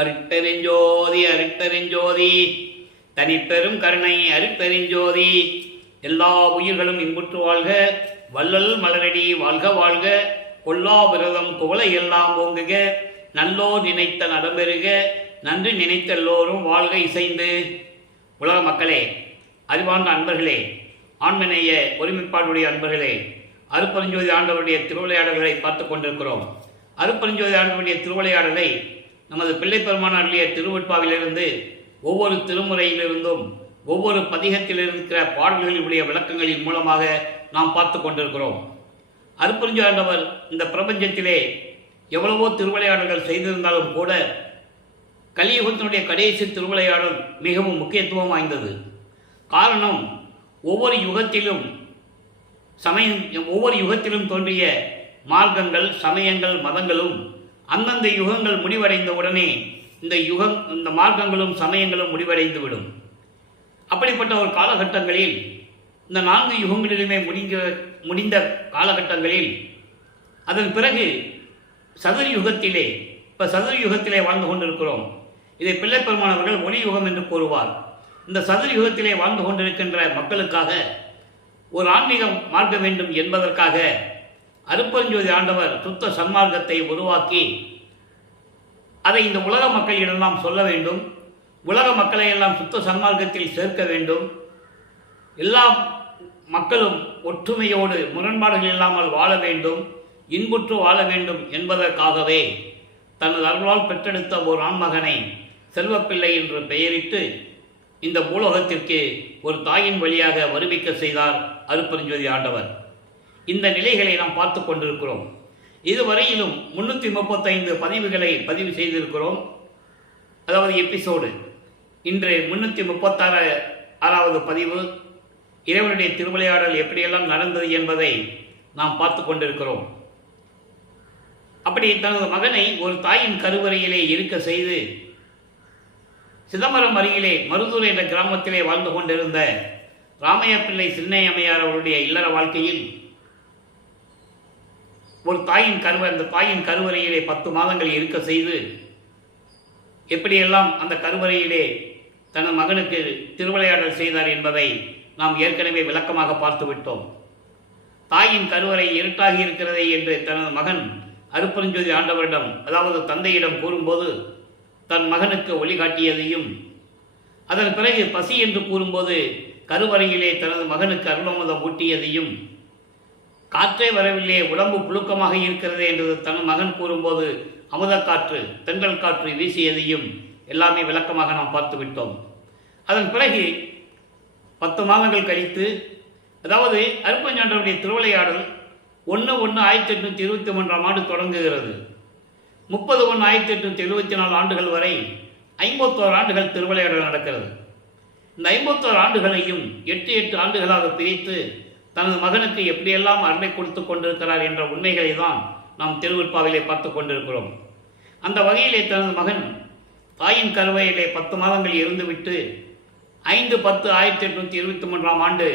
அருட்பெருஞ்சோதி அருட்பெருஞ்சோதி தனிப்பெரும் கருணை அருட்பெருஞ்சோதி. எல்லா உயிர்களும் இன்புற்று வாழ்க, வள்ளல் மலரடி வாழ்க வாழ்க, கொல்லா விரதம் குவளை எல்லாம் ஓங்குக, நல்லோர் நினைத்த நடம்பெறுக, நன்றி நினைத்த எல்லோரும் வாழ்க இசைந்து. உலக மக்களே, அறிவார்ந்த அன்பர்களே, ஆண்மநேய ஒருமைப்பாடுடைய அன்பர்களே, அருட்பெருஞ்சோதி ஆண்டவருடைய திருவிளையாடல்களை பார்த்து கொண்டிருக்கிறோம். அருட்பெருஞ்சோதி ஆண்டவருடைய திருவிளையாடலை நமது பிள்ளை பெருமான் அருளிய திருவெட்பாவிலிருந்து ஒவ்வொரு திருமுறையிலிருந்தும் ஒவ்வொரு பதிகத்தில் இருக்கிற பாடல்களுடைய விளக்கங்களின் மூலமாக நாம் பார்த்து கொண்டிருக்கிறோம். அருட்பெருஞ்சோதி ஆண்டவர் இந்த பிரபஞ்சத்திலே எவ்வளவோ திருவிளையாடல்கள் செய்திருந்தாலும் கூட கலியுகத்தினுடைய கடைசி திருவிளையாடல் மிகவும் முக்கியத்துவம் வாய்ந்தது. காரணம், ஒவ்வொரு யுகத்திலும் தோன்றிய மார்க்கங்கள், சமயங்கள், மதங்களும் அந்தந்த யுகங்கள் முடிவடைந்த உடனே இந்த மார்க்கங்களும் சமயங்களும் முடிவடைந்துவிடும். அப்படிப்பட்ட ஒரு காலகட்டங்களில், இந்த 4 யுகங்களிலுமே முடிந்த காலகட்டங்களில், அதன் பிறகு சதுர்யுகத்திலே வாழ்ந்து கொண்டிருக்கிறோம். இதை பிள்ளை பெருமானவர்கள் ஒளி யுகம் என்று கூறுவார். இந்த சதுர்யுகத்திலே வாழ்ந்து கொண்டிருக்கின்ற மக்களுக்காக ஒரு ஆன்மீக மார்க்க வேண்டும் என்பதற்காக அருட்பெருஞ்சோதி ஆண்டவர் சுத்த சன்மார்க்கத்தை உருவாக்கி அதை இந்த உலக மக்களிடமெல்லாம் சொல்ல வேண்டும். உலக மக்களை எல்லாம் சுத்த சன்மார்க்கத்தில் சேர்க்க வேண்டும். எல்லா மக்களும் ஒற்றுமையோடு முரண்பாடுகள் இல்லாமல் வாழ வேண்டும், இன்புற்று வாழ வேண்டும் என்பதற்காகவே தனது அருளால் பெற்றெடுத்த ஒரு ஆண்மகனை செல்வப்பிள்ளை என்று பெயரிட்டு இந்த பூலோகத்திற்கு ஒரு தாயின் வழியாக வருவிக்க செய்தார் அருட்பெருஞ்சோதி ஆண்டவர். இந்த நிலைகளை நாம் பார்த்து கொண்டிருக்கிறோம். இதுவரையிலும் 335 பதிவுகளை பதிவு செய்திருக்கிறோம். அதாவது எபிசோடு. இன்று 336வது பதிவு. இறைவனுடைய திருவிளையாடல் எப்படியெல்லாம் நடந்தது என்பதை நாம் பார்த்து கொண்டிருக்கிறோம். அப்படி தனது மகனை ஒரு தாயின் கருவறையிலே இருக்க செய்து சிதம்பரம் அருகிலே மருதூர் என்ற கிராமத்திலே வாழ்ந்து கொண்டிருந்த ராமையா பிள்ளை சின்னையம்மையார் அவருடைய இல்லற வாழ்க்கையில் ஒரு அந்த தாயின் கருவறையிலே 10 மாதங்கள் இருக்க செய்து எப்படியெல்லாம் அந்த கருவறையிலே தனது மகனுக்கு திருவிளையாடல் செய்தார் என்பதை நாம் ஏற்கனவே விளக்கமாக பார்த்துவிட்டோம். தாயின் கருவறை இருட்டாகி இருக்கிறதே என்று தனது மகன் அருட்பெருஞ்சோதி ஆண்டவரிடம், அதாவது தந்தையிடம் கூறும்போது தன் மகனுக்கு வழிகாட்டியதையும், அதன் பிறகு பசி என்று கூறும்போது கருவறையிலே தனது மகனுக்கு அருளமுதம் ஊட்டியதையும், காற்றே வரவில்லை, உடம்பு புழுக்கமாக இருக்கிறது என்று தன் மகன் கூறும்போது அமுதக்காற்று, தென்றல் காற்று வீசியதையும் எல்லாமே விளக்கமாக நாம் பார்த்து விட்டோம். அதன் பிறகு 10 மாதங்கள் கழித்து, அதாவது அருட்பெருஞ்சோதியுடைய திருவிளையாடல் 1/1/1823 ஆண்டு தொடங்குகிறது. 30/1/1874 ஆண்டுகள் வரை 51 ஆண்டுகள் திருவிளையாடல் நடக்கிறது. இந்த 51 ஆண்டுகளையும் 8 ஆண்டுகளாக பிரித்து தனது மகனுக்கு எப்படியெல்லாம் அருளை கொடுத்து கொண்டிருக்கிறார் என்ற உண்மைகளை தான் நாம் திருவெட்பாவிலே பார்த்து கொண்டிருக்கிறோம். அந்த வகையிலே தனது மகன் தாயின் கருவையிலே 10 மாதங்கள் இருந்துவிட்டு 5/10/1823 ஆண்டு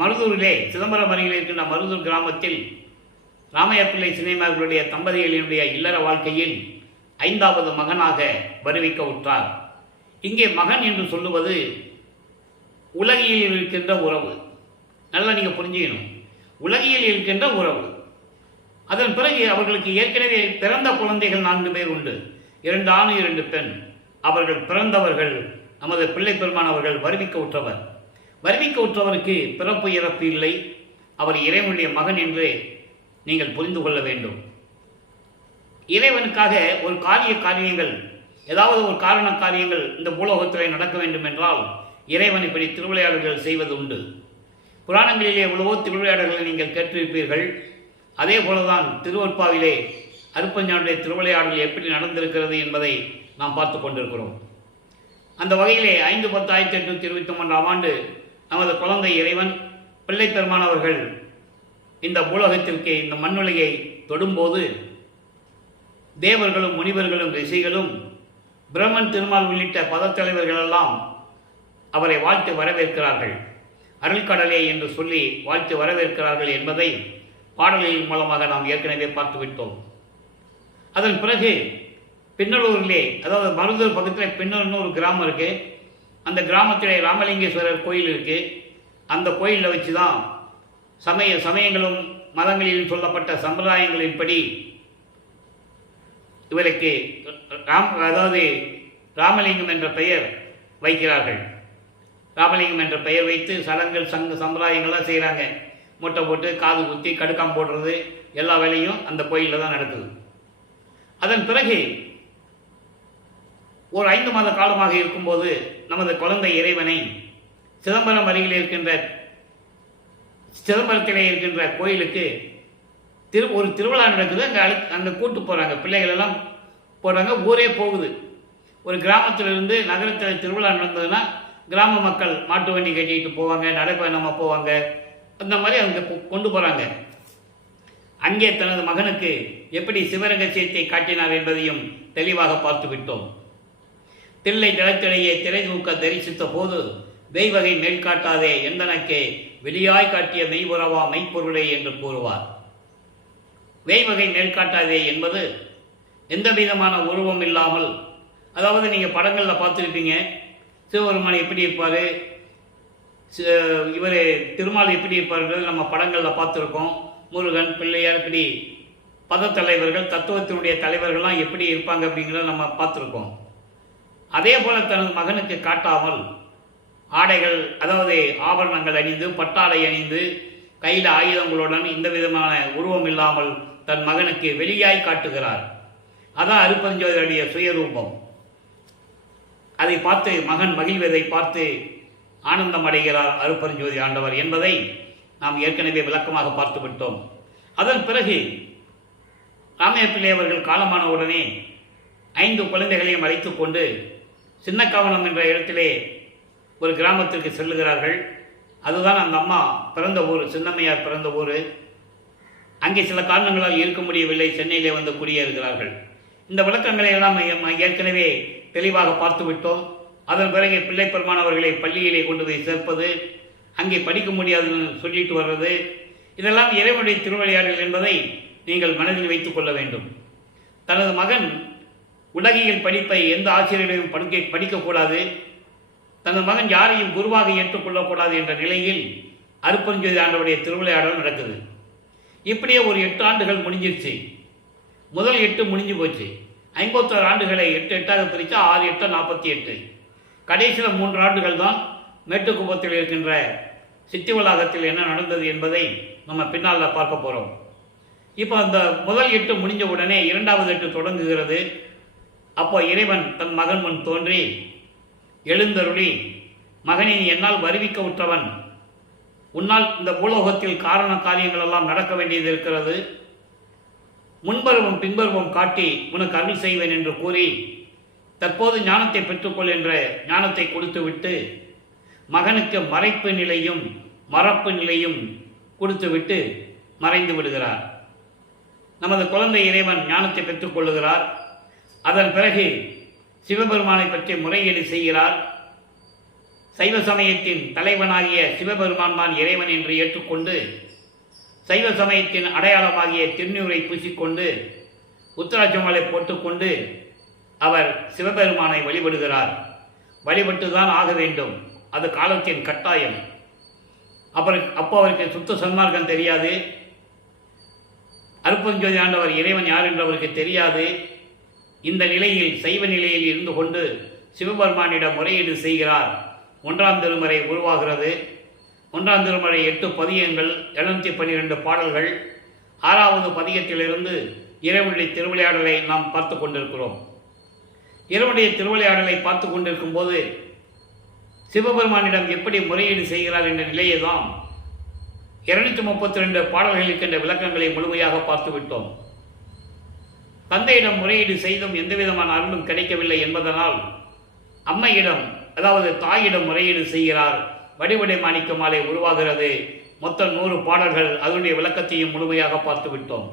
மருதூரிலே சிதம்பரம் அருகிலே இருக்கின்ற மருதூர் கிராமத்தில் ராமையா பிள்ளை சின்னையம்மையார்களுடைய தம்பதிகளினுடைய இல்லற வாழ்க்கையில் 5வது மகனாக வருவிக்க உற்றார். இங்கே மகன் என்று சொல்லுவது உலகியல் இருக்கின்ற உறவு. நல்லா நீங்கள் புரிஞ்சுக்கணும், உலகியல் இருக்கின்ற உறவு. அதன் பிறகு அவர்களுக்கு ஏற்கனவே பிறந்த குழந்தைகள் 4 பேர் உண்டு, 2 ஆண் 2 பெண். அவர்கள் பிறந்தவர்கள் நமது பிள்ளை பெருமான் அவர்கள் வருவிக்க உற்றவருக்கு பிறப்பு இறப்பு இல்லை. அவர் இறைவனுடைய மகன் என்று நீங்கள் புரிந்து கொள்ள வேண்டும். இறைவனுக்காக ஒரு காரியங்கள், ஏதாவது ஒரு காரண காரியங்கள் இந்த பூலோகத்திலே நடக்க வேண்டும் என்றால் இறைவன் இப்படி திருவிளையாடல்கள் செய்வது உண்டு. புராணங்களிலே எவ்வளவோ திருவிளையாடல்களை நீங்கள் கேட்டிருப்பீர்கள். அதே போலதான் திருவெட்பாவிலே அருட்பெருஞ்சோதியுடைய திருவிளையாடல் எப்படி நடந்திருக்கிறது என்பதை நாம் பார்த்து கொண்டிருக்கிறோம். அந்த வகையிலே 5/10/1823 ஆண்டு நமது குழந்தை இறைவன் பிள்ளை பெருமான் அவர்கள் இந்த பூலோகத்திற்கு, இந்த மண்ணுலகை தொடும்போது தேவர்களும் முனிவர்களும் ரிஷிகளும் பிரம்மன் திருமால் உள்ளிட்ட பதத்தலைவர்களெல்லாம் அவரை வாழ்த்து வரவேற்கிறார்கள். அருள்கடலே என்று சொல்லி வாழ்த்து வரவேற்கிறார்கள் என்பதை பாடல்களின் மூலமாக நாம் ஏற்கனவே பார்த்துவிட்டோம். அதன் பிறகு பின்னலூரிலே, அதாவது மருதூர் பக்கத்தில் பின்னலூர்னு ஒரு கிராமம் இருக்குது. அந்த கிராமத்திலே ராமலிங்கேஸ்வரர் கோயில் இருக்குது. அந்த கோயிலில் வச்சு தான் சமயங்களும் மதங்களிலும் சொல்லப்பட்ட சம்பிரதாயங்களின்படி இவருக்கு அதாவது ராமலிங்கம் என்ற பெயர் வைக்கிறார்கள். ராமலிங்கம் என்ற பெயர் வைத்து சடங்குகள் சம்பிரதாயங்கள்லாம் செய்கிறாங்க. முட்டை போட்டு காது குத்தி கடுக்காம் போடுறது எல்லா வேலையும் அந்த கோயிலில் தான் நடக்குது. அதன் பிறகு ஒரு 5 மாத காலமாக இருக்கும்போது நமது குழந்தை இறைவனை சிதம்பரம் அருகில் இருக்கின்ற சிதம்பரத்திலே இருக்கின்ற கோயிலுக்கு ஒரு திருவிழா நடக்குது. அங்கே கூட்டு போகிறாங்க, பிள்ளைகள் எல்லாம் போகிறாங்க, ஊரே போகுது. ஒரு கிராமத்திலிருந்து நகரத்தில் திருவிழா நடந்ததுன்னா கிராம மக்கள் மாட்டு வண்டி கட்டிட்டு போவாங்க, நடைப்பயணமாக போவாங்க. அந்த மாதிரி அவங்க கொண்டு போகிறாங்க. அங்கே தனது மகனுக்கு எப்படி சிவரகசியத்தை காட்டினார் என்பதையும் தெளிவாக பார்த்து விட்டோம். தில்லை தளத்திலேயே திரை தூக்க தரிசித்த போது வெய்வகை மேற்காட்டாதே எந்தனக்கே வெளியாய் காட்டிய மெய்புறவா மெய்ப்பொருளே என்று கூறுவார். வெய்வகை மேற்காட்டாதே என்பது எந்த விதமான உருவம் இல்லாமல், அதாவது நீங்கள் படங்களில் பார்த்துருப்பீங்க, சிவபெருமான் எப்படி இருப்பார், இவர் திருமால் எப்படி இருப்பார்கள் நம்ம படங்களில் பார்த்துருக்கோம். முருகன், பிள்ளையார், இப்படி பதத்தலைவர்கள், தத்துவத்தினுடைய தலைவர்கள்லாம் எப்படி இருப்பாங்க அப்படிங்கிறத நம்ம பார்த்துருக்கோம். அதே போல் தனது மகனுக்கு காட்டாமல் ஆடைகள், அதாவது ஆபரணங்கள் அணிந்து, பட்டாடை அணிந்து, கையில் ஆயுதங்களுடன் இந்த விதமான உருவம் இல்லாமல் தன் மகனுக்கு வெளியாய் காட்டுகிறார். அதான் அருட்பெருஞ்சோதியுடைய சுயரூபம். அதை பார்த்து மகன் மகிழ்வதை பார்த்து ஆனந்தம் அடைகிறார் அருட்பெருஞ்சோதி ஆண்டவர் என்பதை நாம் ஏற்கனவே விளக்கமாக பார்த்து விட்டோம். அதன் பிறகு ராமையா பிள்ளை அவர்கள் காலமான உடனே 5 குழந்தைகளையும் அழைத்து கொண்டு சின்னக்காவனம் என்ற இடத்திலே ஒரு கிராமத்திற்கு செல்லுகிறார்கள். அதுதான் அந்த அம்மா பிறந்த ஊர், சின்னம்மையார் பிறந்த ஊர். அங்கே சில காரணங்களால் இருக்க முடியவில்லை, சென்னையிலே வந்து குடியேறுகிறார்கள். இந்த விளக்கங்களை எல்லாம் ஏற்கனவே தெளிவாக பார்த்து விட்டோம். அதன் பிறகு பிள்ளை பெருமான் அவர்களை பள்ளியிலே கொண்டு போய் சேர்ப்பது, அங்கே படிக்க முடியாதுன்னு சொல்லிட்டு வர்றது, இதெல்லாம் இறைவனுடைய திருவிளையாடல் என்பதை நீங்கள் மனதில் வைத்துக் கொள்ள வேண்டும். தனது மகன் உலகியல் படிப்பை எந்த ஆசிரியரையும் படிக்கக்கூடாது, தனது மகன் யாரையும் குருவாக ஏற்றுக்கொள்ளக்கூடாது என்ற நிலையில் அருட்பெருஞ்சோதி ஆண்டவருடைய திருவிளையாடல் நடக்குது. இப்படியே ஒரு 8 ஆண்டுகள் முடிஞ்சிருச்சு. முதல் 8 முடிஞ்சு போச்சு. 51 ஆண்டுகளை 8 பிரித்தா 6 8 48. கடைசியில் 3 ஆண்டுகள் தான் மேட்டுக்குப்பத்தில் இருக்கின்ற சித்தி வளாகத்தில் என்ன நடந்தது என்பதை நம்ம பின்னால் பார்க்க போகிறோம். இப்போ அந்த முதல் 8 முடிஞ்ச உடனே 2வது 8 தொடங்குகிறது. அப்போ இறைவன் தன் மகன் முன் தோன்றி எழுந்தருளி, மகனின் என்னால் வருவிக்க உற்றவன், உன்னால் இந்த பூலோகத்தில் காரண காரியங்கள் எல்லாம் நடக்க வேண்டியது இருக்கிறது, முன்பருவம் பின்பருவம் காட்டி உனக்கு அருள் செய்வேன் என்று கூறி தற்போது ஞானத்தை பெற்றுக்கொள் என்ற ஞானத்தை கொடுத்துவிட்டு மகனுக்கு மறைப்பு நிலையும் மறப்பு நிலையும் கொடுத்துவிட்டு மறைந்து விடுகிறார். நமது குழந்தை இறைவன் ஞானத்தை பெற்றுக்கொள்ளுகிறார். அதன் பிறகு சிவபெருமானை பற்றி முறையீடு செய்கிறார். சைவ சமயத்தின் தலைவனாகிய சிவபெருமான் தான் இறைவன் என்று ஏற்றுக்கொண்டு சைவ சமயத்தின் அடையாளமாகிய திருநீரை பூசிக்கொண்டு உத்தராட்சமாலை போட்டுக்கொண்டு அவர் சிவபெருமானை வழிபடுகிறார். வழிபட்டுதான் ஆக வேண்டும், அது காலத்தின் கட்டாயம். அப்போ அவருக்கு சுத்த சன்மார்க்கம் தெரியாது, அருட்பெருஞ்சோதி ஆண்டவர் இறைவன் யார் என்று அவருக்கு தெரியாது. இந்த நிலையில் சைவ நிலையில் இருந்து கொண்டு சிவபெருமானிடம் முறையீடு செய்கிறார். 1ஆம் திருமுறை உருவாகிறது. 1ஆம் திருமுறை 8 பதியங்கள், 712 பாடல்கள். 6வது பதியத்திலிருந்து இறைவனுடைய திருவிளையாடலை நாம் பார்த்து கொண்டிருக்கிறோம். இறைவனுடைய திருவிளையாடலை பார்த்து கொண்டிருக்கும் போது சிவபெருமானிடம் எப்படி முறையீடு செய்கிறார் என்ற நிலையை தான் 232 பாடல்களுக்கு என்ற விளக்கங்களை முழுமையாக பார்த்து விட்டோம். தந்தையிடம் முறையீடு செய்தும் எந்தவிதமான அருளும் கிடைக்கவில்லை என்பதனால் அம்மையிடம், அதாவது தாயிடம் முறையீடு செய்கிறார். வடிவடை மாணிக்க மாலை உருவாகிறது. மொத்தம் 100 பாடல்கள், அதனுடைய விளக்கத்தையும் முழுமையாக பார்த்து விட்டோம்.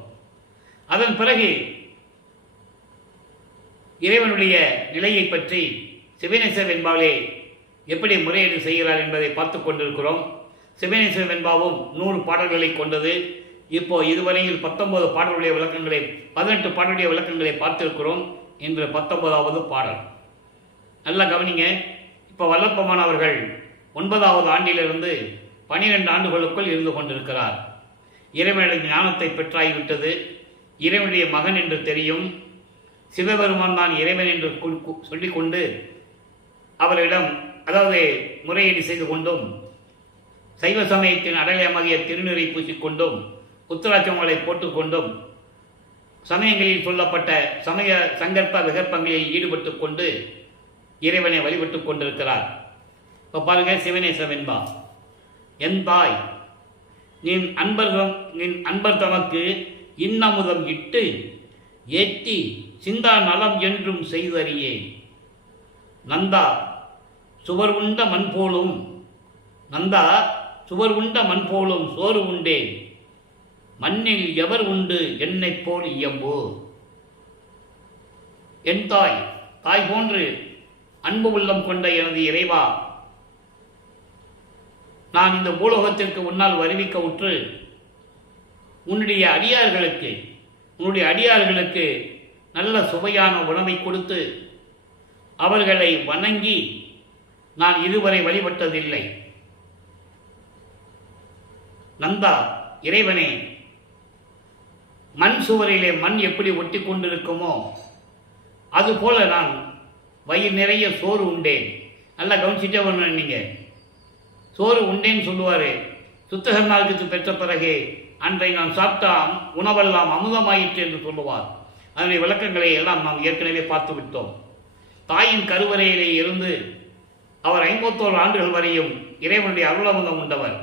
அதன் பிறகு இறைவனுடைய நிலையை பற்றி சிவனேச வெண்பாவிலே எப்படி முறையீடு செய்கிறார் என்பதை பார்த்து கொண்டிருக்கிறோம். சிவனேச வெண்பாவும் 100 பாடல்களை கொண்டது. இப்போ இதுவரையில் 19 பாடலுடைய விளக்கங்களை, 18 பாடலுடைய விளக்கங்களை பார்த்திருக்கிறோம். என்று 19வது பாடல். நல்லா கவனிங்க. இப்போ வல்லப்பமான அவர்கள் 9வது ஆண்டிலிருந்து 12 ஆண்டுகளுக்குள் இருந்து கொண்டிருக்கிறார். இறைவனுடைய ஞானத்தை பெற்றாகிவிட்டது. இறைவனுடைய மகன் என்று தெரியும். சிவபெருமான் தான் இறைவன் என்று சொல்லிக்கொண்டு அவரிடம் அதாவது முறையீடு செய்து கொண்டும் சைவ சமயத்தின் அடையாளமாகிய திருநீரை பூசிக்கொண்டும் உத்தராட்சங்களை போட்டுக்கொண்டும் சமயங்களில் சொல்லப்பட்ட சமய சங்கற்ப விகற்பங்களில் ஈடுபட்டு கொண்டு இறைவனை வழிபட்டு கொண்டிருக்கிறார். இப்போ பாருங்க, சிவனேசவென்பா என் தாய் நின் அன்பர் தமக்கு இன்னமுதம் இட்டு ஏற்றி சிந்தா நலம் என்றும் செய்தறியே நந்தா சுவர் உண்ட மண் போலும் நந்தா சுவர் உண்ட மண் போலும் சோறு உண்டேன் மண்ணில் எவர் உண்டு என்னைப் போல் இயம்பு. என் தாய், தாய் போன்று அன்பு உள்ளம் கொண்ட எனது இறைவா, நான் இந்த பூலோகத்திற்கு உன்னால் வருவிக்க உற்று உன்னுடைய அடியார்களுக்கு நல்ல சுவையான உணவை கொடுத்து அவர்களை வணங்கி நான் இதுவரை வழிபட்டதில்லை. நந்தா, இறைவனே, மண் சுவரிலே மண் எப்படி ஒட்டி கொண்டிருக்குமோ அதுபோல நான் வயிறு நிறைய சோறு உண்டேன். நல்லா கவனிச்சுட்டே வரணும். நீங்கள் சோறு உண்டேன்னு சொல்லுவார். சுத்தகர்நாளுக்கு பெற்ற பிறகு அன்றை நான் சாப்பிட்ட உணவெல்லாம் அமுதமாயிற்று என்று சொல்லுவார். அதனுடைய விளக்கங்களை எல்லாம் நாம் ஏற்கனவே பார்த்து விட்டோம். தாயின் கருவறையிலே இருந்து அவர் 51 ஆண்டுகள் வரையும் இறைவனுடைய அருளமுதம் உண்டவர்.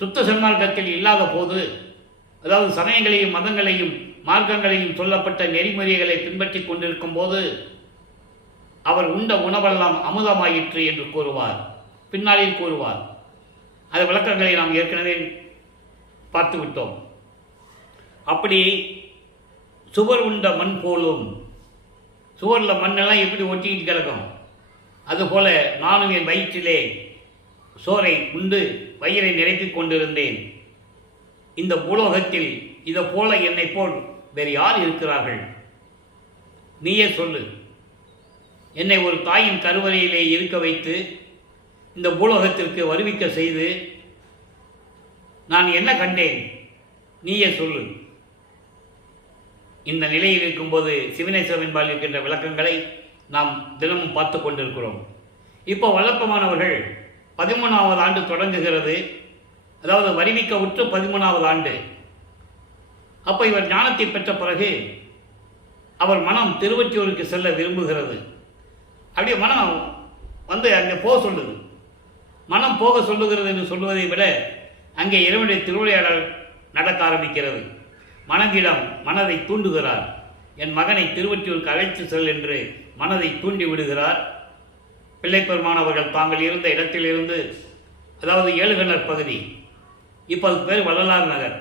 சுத்த சன்மார்க்கத்தில் இல்லாத போது, அதாவது சமயங்களையும் மதங்களையும் மார்க்கங்களையும் சொல்லப்பட்ட நெறிமுறைகளை பின்பற்றி கொண்டிருக்கும் போது அவர் உண்ட உணவெல்லாம் அமுதமாயிற்று என்று கூறுவார், பின்னாளில் கூறுவார். அந்த விளக்கங்களை நாம் ஏற்கனவே பார்த்து விட்டோம். அப்படி சுவர் உண்ட மண் போலும், சுவரில் மண்ணெல்லாம் எப்படி ஒட்டிக்கிட்டு கிடக்கும், அதுபோல நானும் என் வயிற்றிலே சோரை உண்டு வயிறை நிரப்பிக் கொண்டிருந்தேன். இந்த பூலோகத்தில் இதை போல என்னை போல் வேறு யார் இருக்கிறார்கள்? நீயே சொல்லு. என்னை ஒரு தாயின் கருவறையிலே இருக்க வைத்து இந்த பூலோகத்திற்கு வருவிக்க செய்து நான் என்ன கண்டேன்? நீயே சொல்லு. இந்த நிலையில் இருக்கும்போது சிவனேசவென்பால் இருக்கின்ற விளக்கங்களை நாம் தினமும் பார்த்து கொண்டிருக்கிறோம். இப்போ வல்லப்பமானவர்கள் 13வது ஆண்டு தொடங்குகிறது. அதாவது வருவிக்க உற்று 13வது ஆண்டு. அப்போ இவர் ஞானத்தை பெற்ற பிறகு அவர் மனம் திருவொற்றியூருக்கு செல்ல விரும்புகிறது. அப்படியே மனம் அங்கே போக சொல்லுது. மனம் போக சொல்லுகிறது என்று சொல்லுவதை விட அங்கே இறைவனுடைய திருவிளையாடல் நடக்க ஆரம்பிக்கிறது. மனதிடம் மனதை தூண்டுகிறார். என் மகனை திருவொற்றியூருக்கு அழைத்து செல் என்று மனதை தூண்டி விடுகிறார். பிள்ளைப்பெருமானவர்கள் தாங்கள் இருந்த இடத்திலிருந்து, அதாவது ஏழுகணர் பகுதி, இப்போ அது பேர் வள்ளலார் நகர்,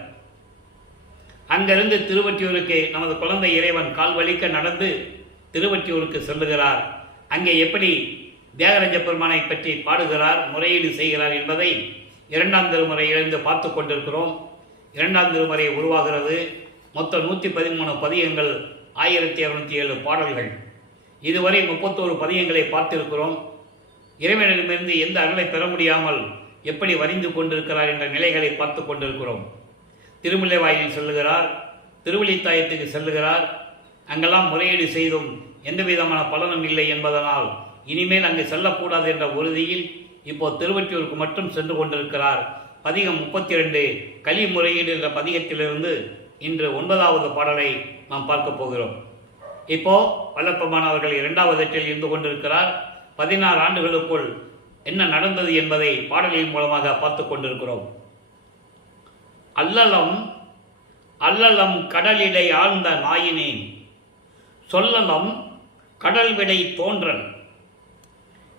அங்கிருந்து திருவொற்றியூருக்கு நமது குழந்தை இறைவன் கால் வலிக்க நடந்து திருவொற்றியூருக்கு செல்லுகிறார். அங்கே எப்படி தியாகராஜ பெருமானை பற்றி பாடுகிறார், முறையீடு செய்கிறார் என்பதை 2ஆம் திருமுறையிலிருந்து பார்த்து கொண்டிருக்கிறோம். 2ஆம் திருமுறை உருவாகிறது. மொத்தம் 113 பதியங்கள், 1207 பாடல்கள். இதுவரை 31 பதியங்களை பார்த்திருக்கிறோம். இறைவனிடமிருந்து எந்த அருளை பெற முடியாமல் எப்படி வரிந்து கொண்டிருக்கிறார் என்ற நிலைகளை பார்த்து கொண்டிருக்கிறோம். திருமுல்லை வாயில் செல்லுகிறார், திருவள்ளித்தாயத்துக்கு செல்லுகிறார். அங்கெல்லாம் முறையீடு செய்தும் எந்த விதமான பலனும் இல்லை என்பதனால் இனிமேல் அங்கு செல்லக்கூடாது என்ற உறுதியில் இப்போ திருவொற்றியூருக்கு மட்டும் சென்று கொண்டிருக்கிறார். பதிகம் 32 கலி முறையீடு என்ற பதிகத்திலிருந்து இன்று 9வது பாடலை நாம் பார்க்க போகிறோம். இப்போ வல்லப்பமானவர்கள் 2வது எட்டில் இருந்து கொண்டிருக்கிறார். 16 ஆண்டுகளுக்குள் என்ன நடந்தது என்பதை பாடலின் மூலமாக பார்த்து கொண்டிருக்கிறோம். அல்லலம் அல்லலம் கடலிடை ஆழ்ந்த நாயினேன் சொல்லலம் கடல் விடை தோன்றன்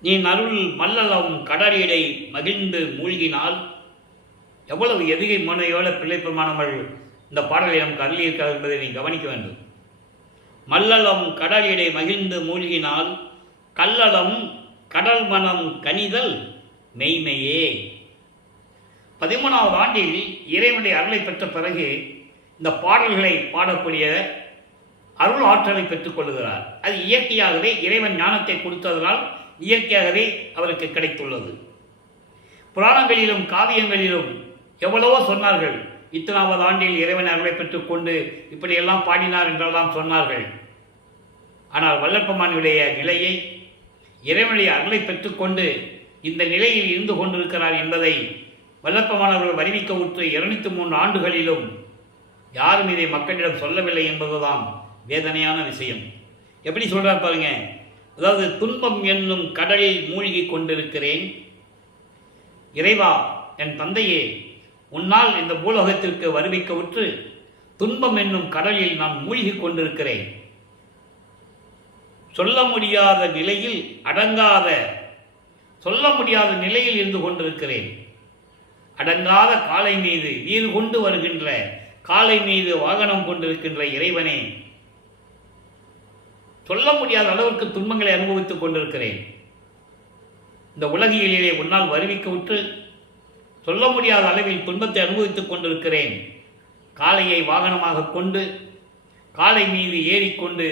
நீ அருள் மல்லலம் கடலிடை மகிழ்ந்து மூழ்கினால். எவ்வளவு எதுகை முனையோட பிள்ளைப்பெருமானவர்கள் இந்த பாடலை நமக்கு அருளியிருக்கிறார் என்பதை நீ கவனிக்க வேண்டும். மல்லலம் கடலிடை மகிழ்ந்து மூழ்கினால் கல்லலம் கடல் மனம் கனிதல் மெய்மையே. 13வது ஆண்டில் இறைவனுடைய அருளை பெற்ற பிறகு இந்த பாடல்களை பாடக்கூடிய அருள் ஆற்றலை பெற்றுக்கொள்கிறார். அது இயற்கையாகவே இறைவன் ஞானத்தை கொடுத்ததனால் இயற்கையாகவே அவருக்கு கிடைத்துள்ளது. புராணங்களிலும் காவியங்களிலும் எவ்வளவோ சொன்னார்கள். இத்தனாவது ஆண்டில் இறைவன் அருளை பெற்றுக்கொண்டு இப்படியெல்லாம் பாடினார் என்றெல்லாம் சொன்னார்கள். ஆனால் வல்லற்பெருமானுடைய நிலையை, இறைவனுடைய அருளை பெற்றுக்கொண்டு இந்த நிலையில் இருந்து கொண்டிருக்கிறார் என்பதை வல்லற்பெருமானவர்கள் அறிவிக்க உற்று 203 ஆண்டுகளிலும் யாரும் இதை மக்களிடம் சொல்லவில்லை என்பதுதான் வேதனையான விஷயம். எப்படி சொல்றார் பாருங்க. அதாவது, துன்பம் என்னும் கடலில் மூழ்கி கொண்டிருக்கிறேன். இறைவா, என் தந்தையே, உன்னால் இந்த பூலோகத்திற்கு வருவிக்க உற்று துன்பம் என்னும் கடலில் நான் மூழ்கி கொண்டிருக்கிறேன். சொல்ல முடியாத நிலையில் சொல்ல முடியாத நிலையில் இருந்து கொண்டிருக்கிறேன். அடங்காத காலை மீது வீறு கொண்டு வருகின்ற, காலை மீது வாகனம் கொண்டிருக்கின்ற இறைவனே, சொல்ல முடியாத அளவுக்கு துன்பங்களை அனுபவித்துக் கொண்டிருக்கிறேன். இந்த உலகியலிலே உன்னால் வருவிக்க விட்டு சொல்ல முடியாத அளவில் துன்பத்தை அனுபவித்துக் கொண்டிருக்கிறேன். காளையை வாகனமாக கொண்டு, காளை மீது ஏறிக்கொண்டு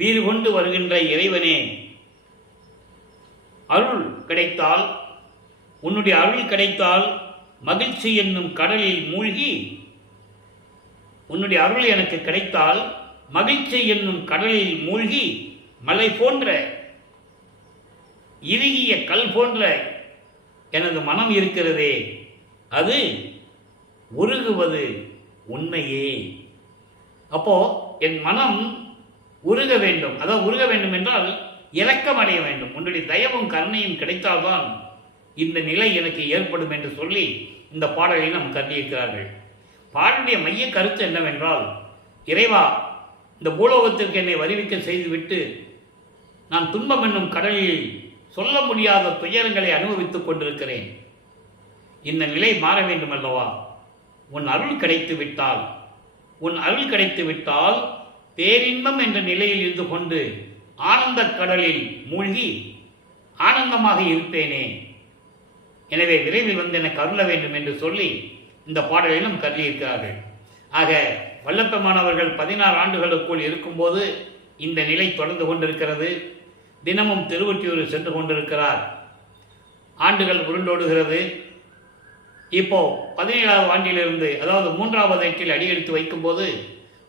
வீறு கொண்டு வருகின்ற இறைவனே, அருள் கிடைத்தால், உன்னுடைய அருள் கிடைத்தால் மகிழ்ச்சி என்னும் கடலில் மூழ்கி, உன்னுடைய அருள் எனக்கு கிடைத்தால் மகிழ்ச்சி என்னும் கடலில் மூழ்கி, மலை போன்ற இறுகிய கல் போன்ற எனது மனம் இருக்கிறதே, அது உருகுவது உண்மையே. அப்போ என் மனம் உருக வேண்டும். அதாவது உருக வேண்டும் என்றால் இரக்கம் அடைய வேண்டும். உன்னுடைய தயவும் கருணையும் கிடைத்தால்தான் இந்த நிலை எனக்கு ஏற்படும் என்று சொல்லி இந்த பாடலை நாம் கருதியிருக்கிறார்கள். பாடலுடைய மைய கருத்து என்னவென்றால், இறைவா, இந்த பூலோகத்திற்கு என்னை வருவிக்க செய்துவிட்டு நான் துன்பம் என்னும் கடலில் சொல்ல முடியாத துயரங்களை அனுபவித்துக் கொண்டிருக்கிறேன். இந்த நிலை மாற வேண்டும் அல்லவா? உன் அருள் கிடைத்து விட்டால் பேரின்பம் என்ற நிலையில் இருந்து கொண்டு ஆனந்த கடலில் மூழ்கி ஆனந்தமாக இருப்பேனே. எனவே விரைவில் வந்து எனக்கு அருள வேண்டும் என்று சொல்லி இந்த பாடலிலும் கருதியிருக்கிறார்கள். ஆக வல்லப்பெருமானவர்கள் 16 ஆண்டுகளுக்குள் இருக்கும்போது இந்த நிலை தொடர்ந்து கொண்டிருக்கிறது. தினமும் திருவொற்றியூர் சென்று கொண்டிருக்கிறார். ஆண்டுகள் உருண்டோடுகிறது. இப்போ 17ஆவது ஆண்டிலிருந்து, அதாவது 3வது எட்டில் அடியெடுத்து வைக்கும்போது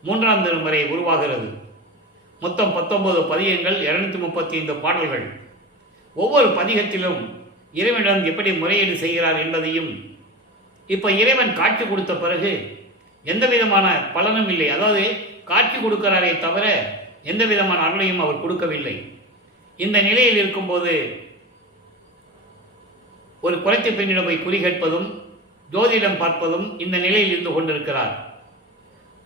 3ஆம் திருமுறை உருவாகிறது. மொத்தம் 19 பதிகங்கள், 235 பாடல்கள். ஒவ்வொரு பதிகத்திலும் இறைவனிடம் எப்படி முறையீடு செய்கிறார் என்பதையும், இப்போ இறைவன் காட்சி கொடுத்த பிறகு எந்த விதமான பலனும் இல்லை. அதாவது காட்சி கொடுக்கிறாரே தவிர எந்த விதமான அருளையும் அவர் கொடுக்கவில்லை. இந்த நிலையில் இருக்கும்போது ஒரு குறைத்த பெண்ணிடம் போய் குறி கேட்பதும் ஜோதிடம் பார்ப்பதும் இந்த நிலையில் இருந்து கொண்டிருக்கிறார்.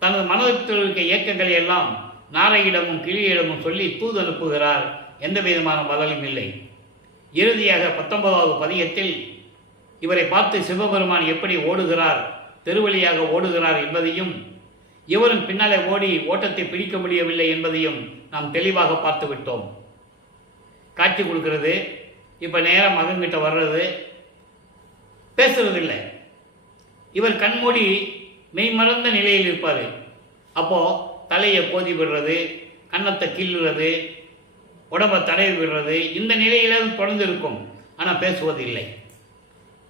தனது மனதில் இருக்க இயக்கங்களை எல்லாம் நாரையிடமும் கிளியிடமும் சொல்லி தூது அனுப்புகிறார். எந்த விதமான பதிலும் இல்லை. இறுதியாக 19வது பதிகத்தில் இவரை பார்த்து சிவபெருமான் எப்படி ஓடுகிறார், தெருவழியாக ஓடுகிறார் என்பதையும், இவரும் பின்னாலே ஓடி ஓட்டத்தை பிடிக்க முடியவில்லை என்பதையும் நாம் தெளிவாக பார்த்து விட்டோம். காட்சி கொடுக்கிறது. இப்போ நேரம் மகன்கிட்ட வர்றது, பேசுறதில்லை. இவர் கண்மூடி மெய்மறந்த நிலையில் இருப்பார். அப்போ தலையை கோதி விடுறது, கன்னத்தை கிள்ளுறது, உடம்பை தடவி விடுறது, இந்த நிலையில தொடர்ந்து இருக்கும். ஆனால் பேசுவதில்லை.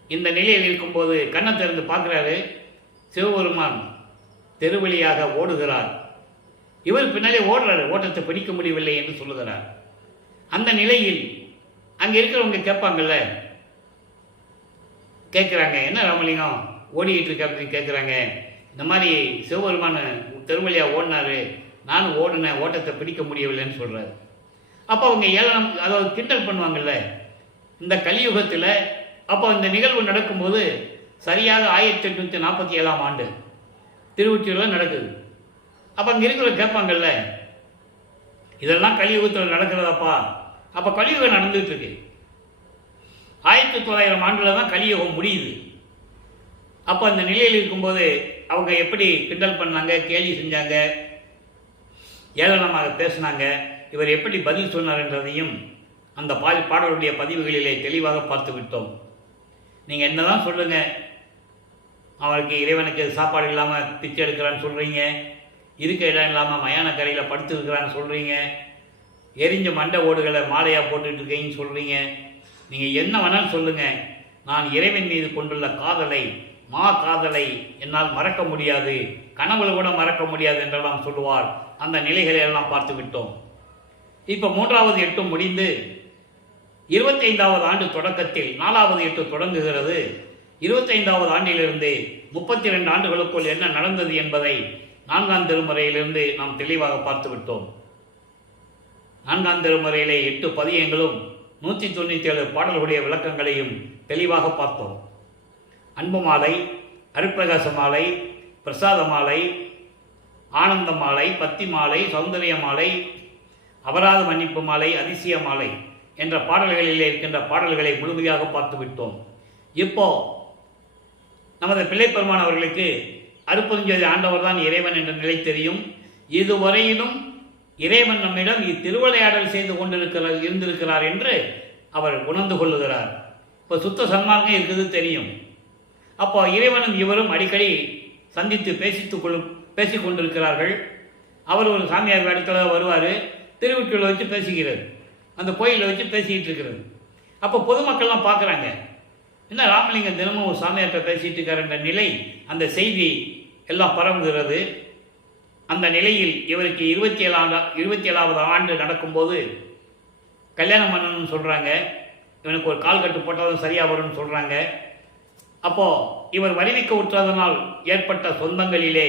இந்த நிலையில் இருக்கும்போது கண்ணை திறந்து பார்க்குறாரு. சிவபெருமான் தெருவழியாக ஓடுகிறார். இவர் பின்னாலே ஓடுறாரு. ஓட்டத்தை பிடிக்க முடியவில்லை என்று சொல்லுகிறார். அந்த நிலையில் அங்கே இருக்கிறவங்க கேட்பாங்கல்ல, கேட்குறாங்க, என்ன ராமலிங்கம் ஓடிக்கிட்டு இருக்க அப்படின்னு கேட்குறாங்க. இந்த மாதிரி சிவபெருமான தெருவழியாக ஓடினாரு, நானும் ஓடினேன், ஓட்டத்தை பிடிக்க முடியவில்லைன்னு சொல்கிறாரு. அப்போ அவங்க ஏளனம், அதாவது கிண்டல் பண்ணுவாங்கல்ல இந்த கலியுகத்தில். அப்போ இந்த நிகழ்வு நடக்கும்போது சரியாக 1847ஆம் ஆண்டு திருவொற்றியூரில் நடக்குது. அப்போ அங்கே இருக்கிற கேட்பாங்கல்ல, இதெல்லாம் கலியுகத்தில் நடக்கிறதாப்பா? அப்போ கலியுகம் நடந்துகிட்டு இருக்கு. 1900 ஆண்டில் தான் கலியுகம் முடியுது. அப்போ அந்த நிலையில் இருக்கும்போது அவங்க எப்படி கிண்டல் பண்ணாங்க, கேலி செஞ்சாங்க, ஏளனமாக பேசினாங்க, இவர் எப்படி பதில் சொன்னார் என்றதையும் அந்த பாடலுடைய பதிவுகளிலே தெளிவாக பார்த்து விட்டோம். நீங்கள் என்ன தான் சொல்லுங்கள், அவருக்கு இறைவனுக்கு சாப்பாடு இல்லாமல் பிச்சை எடுக்கிறான்னு சொல்கிறீங்க, இருக்க இடம் இல்லாமல் மயான கரையில் படுத்துருக்கிறான்னு சொல்கிறீங்க, எரிஞ்ச மண்டை ஓடுகளை மாலையாக போட்டுட்டு இருக்கீங்கன்னு சொல்கிறீங்க. நீங்கள் என்ன வேணாலும் சொல்லுங்கள், நான் இறைவன் மீது கொண்டுள்ள காதலை, காதலை என்னால் மறக்க முடியாது, கனவுல கூட மறக்க முடியாது என்றெல்லாம் சொல்லுவார். அந்த நிலைகளை எல்லாம் பார்த்து விட்டோம். இப்போ 3வது எட்டும் முடிந்து 25வது ஆண்டு தொடக்கத்தில் 4வது எட்டு தொடங்குகிறது. 25வது ஆண்டிலிருந்து 32 ஆண்டுகளுக்குள் என்ன நடந்தது என்பதை 4ஆம் திருமுறையிலிருந்து நாம் தெளிவாக பார்த்து விட்டோம். 4ஆம் திருமுறையிலே 8 பதியங்களும் 197 பாடல்களுடைய விளக்கங்களையும் தெளிவாக பார்த்தோம். அன்பு மாலை, அருட்பிரகாச மாலை, பிரசாத மாலை, ஆனந்த மாலை, பத்தி மாலை, சௌந்தரிய மாலை, அபராத மன்னிப்பு மாலை, அதிசய மாலை என்ற பாடல்களிலே இருக்கின்ற பாடல்களை முழுமையாக பார்த்து விட்டோம். இப்போ நமது பிள்ளைப்பெருமான் அவர்களுக்கு அருட்பெருஞ்சோதி ஆண்டவர் தான் இறைவன் என்ற நிலை தெரியும். இதுவரையிலும் இறைவன் நம்மிடம் திருவிளையாடல் செய்து இருந்திருக்கிறார் என்று அவர் உணர்ந்து கொள்ளுகிறார். இப்போ சுத்த சன்மார்க்கம் இருக்குது தெரியும். அப்போ இறைவனும் இவரும் அடிக்கடி சந்தித்து பேசிக் கொண்டிருக்கிறார்கள். அவர் ஒரு சாமியார் இடத்துல வருவார், திருவிட்டுள்ள வச்சு பேசிக்கிறது, அந்த கோயிலில் வச்சு பேசிக்கிட்டு இருக்கிறது. அப்போ பொதுமக்கள்லாம் பார்க்குறாங்க, என்ன ராமலிங்கம் தினமும் ஒரு சாமியார்கிட்ட பேசிகிட்டு இருக்காருன்ற நிலை, அந்த செய்தி எல்லாம் பரவுகிறது. அந்த நிலையில் இவருக்கு 27வது ஆண்டு நடக்கும்போது கல்யாணம் பண்ணணும்னு சொல்கிறாங்க. இவனுக்கு ஒரு கால் கட்டு போட்டாலும் சரியாக வரும்னு சொல்கிறாங்க. அப்போது இவர் வருவிக்க உற்றதனால் ஏற்பட்ட சொந்தங்களிலே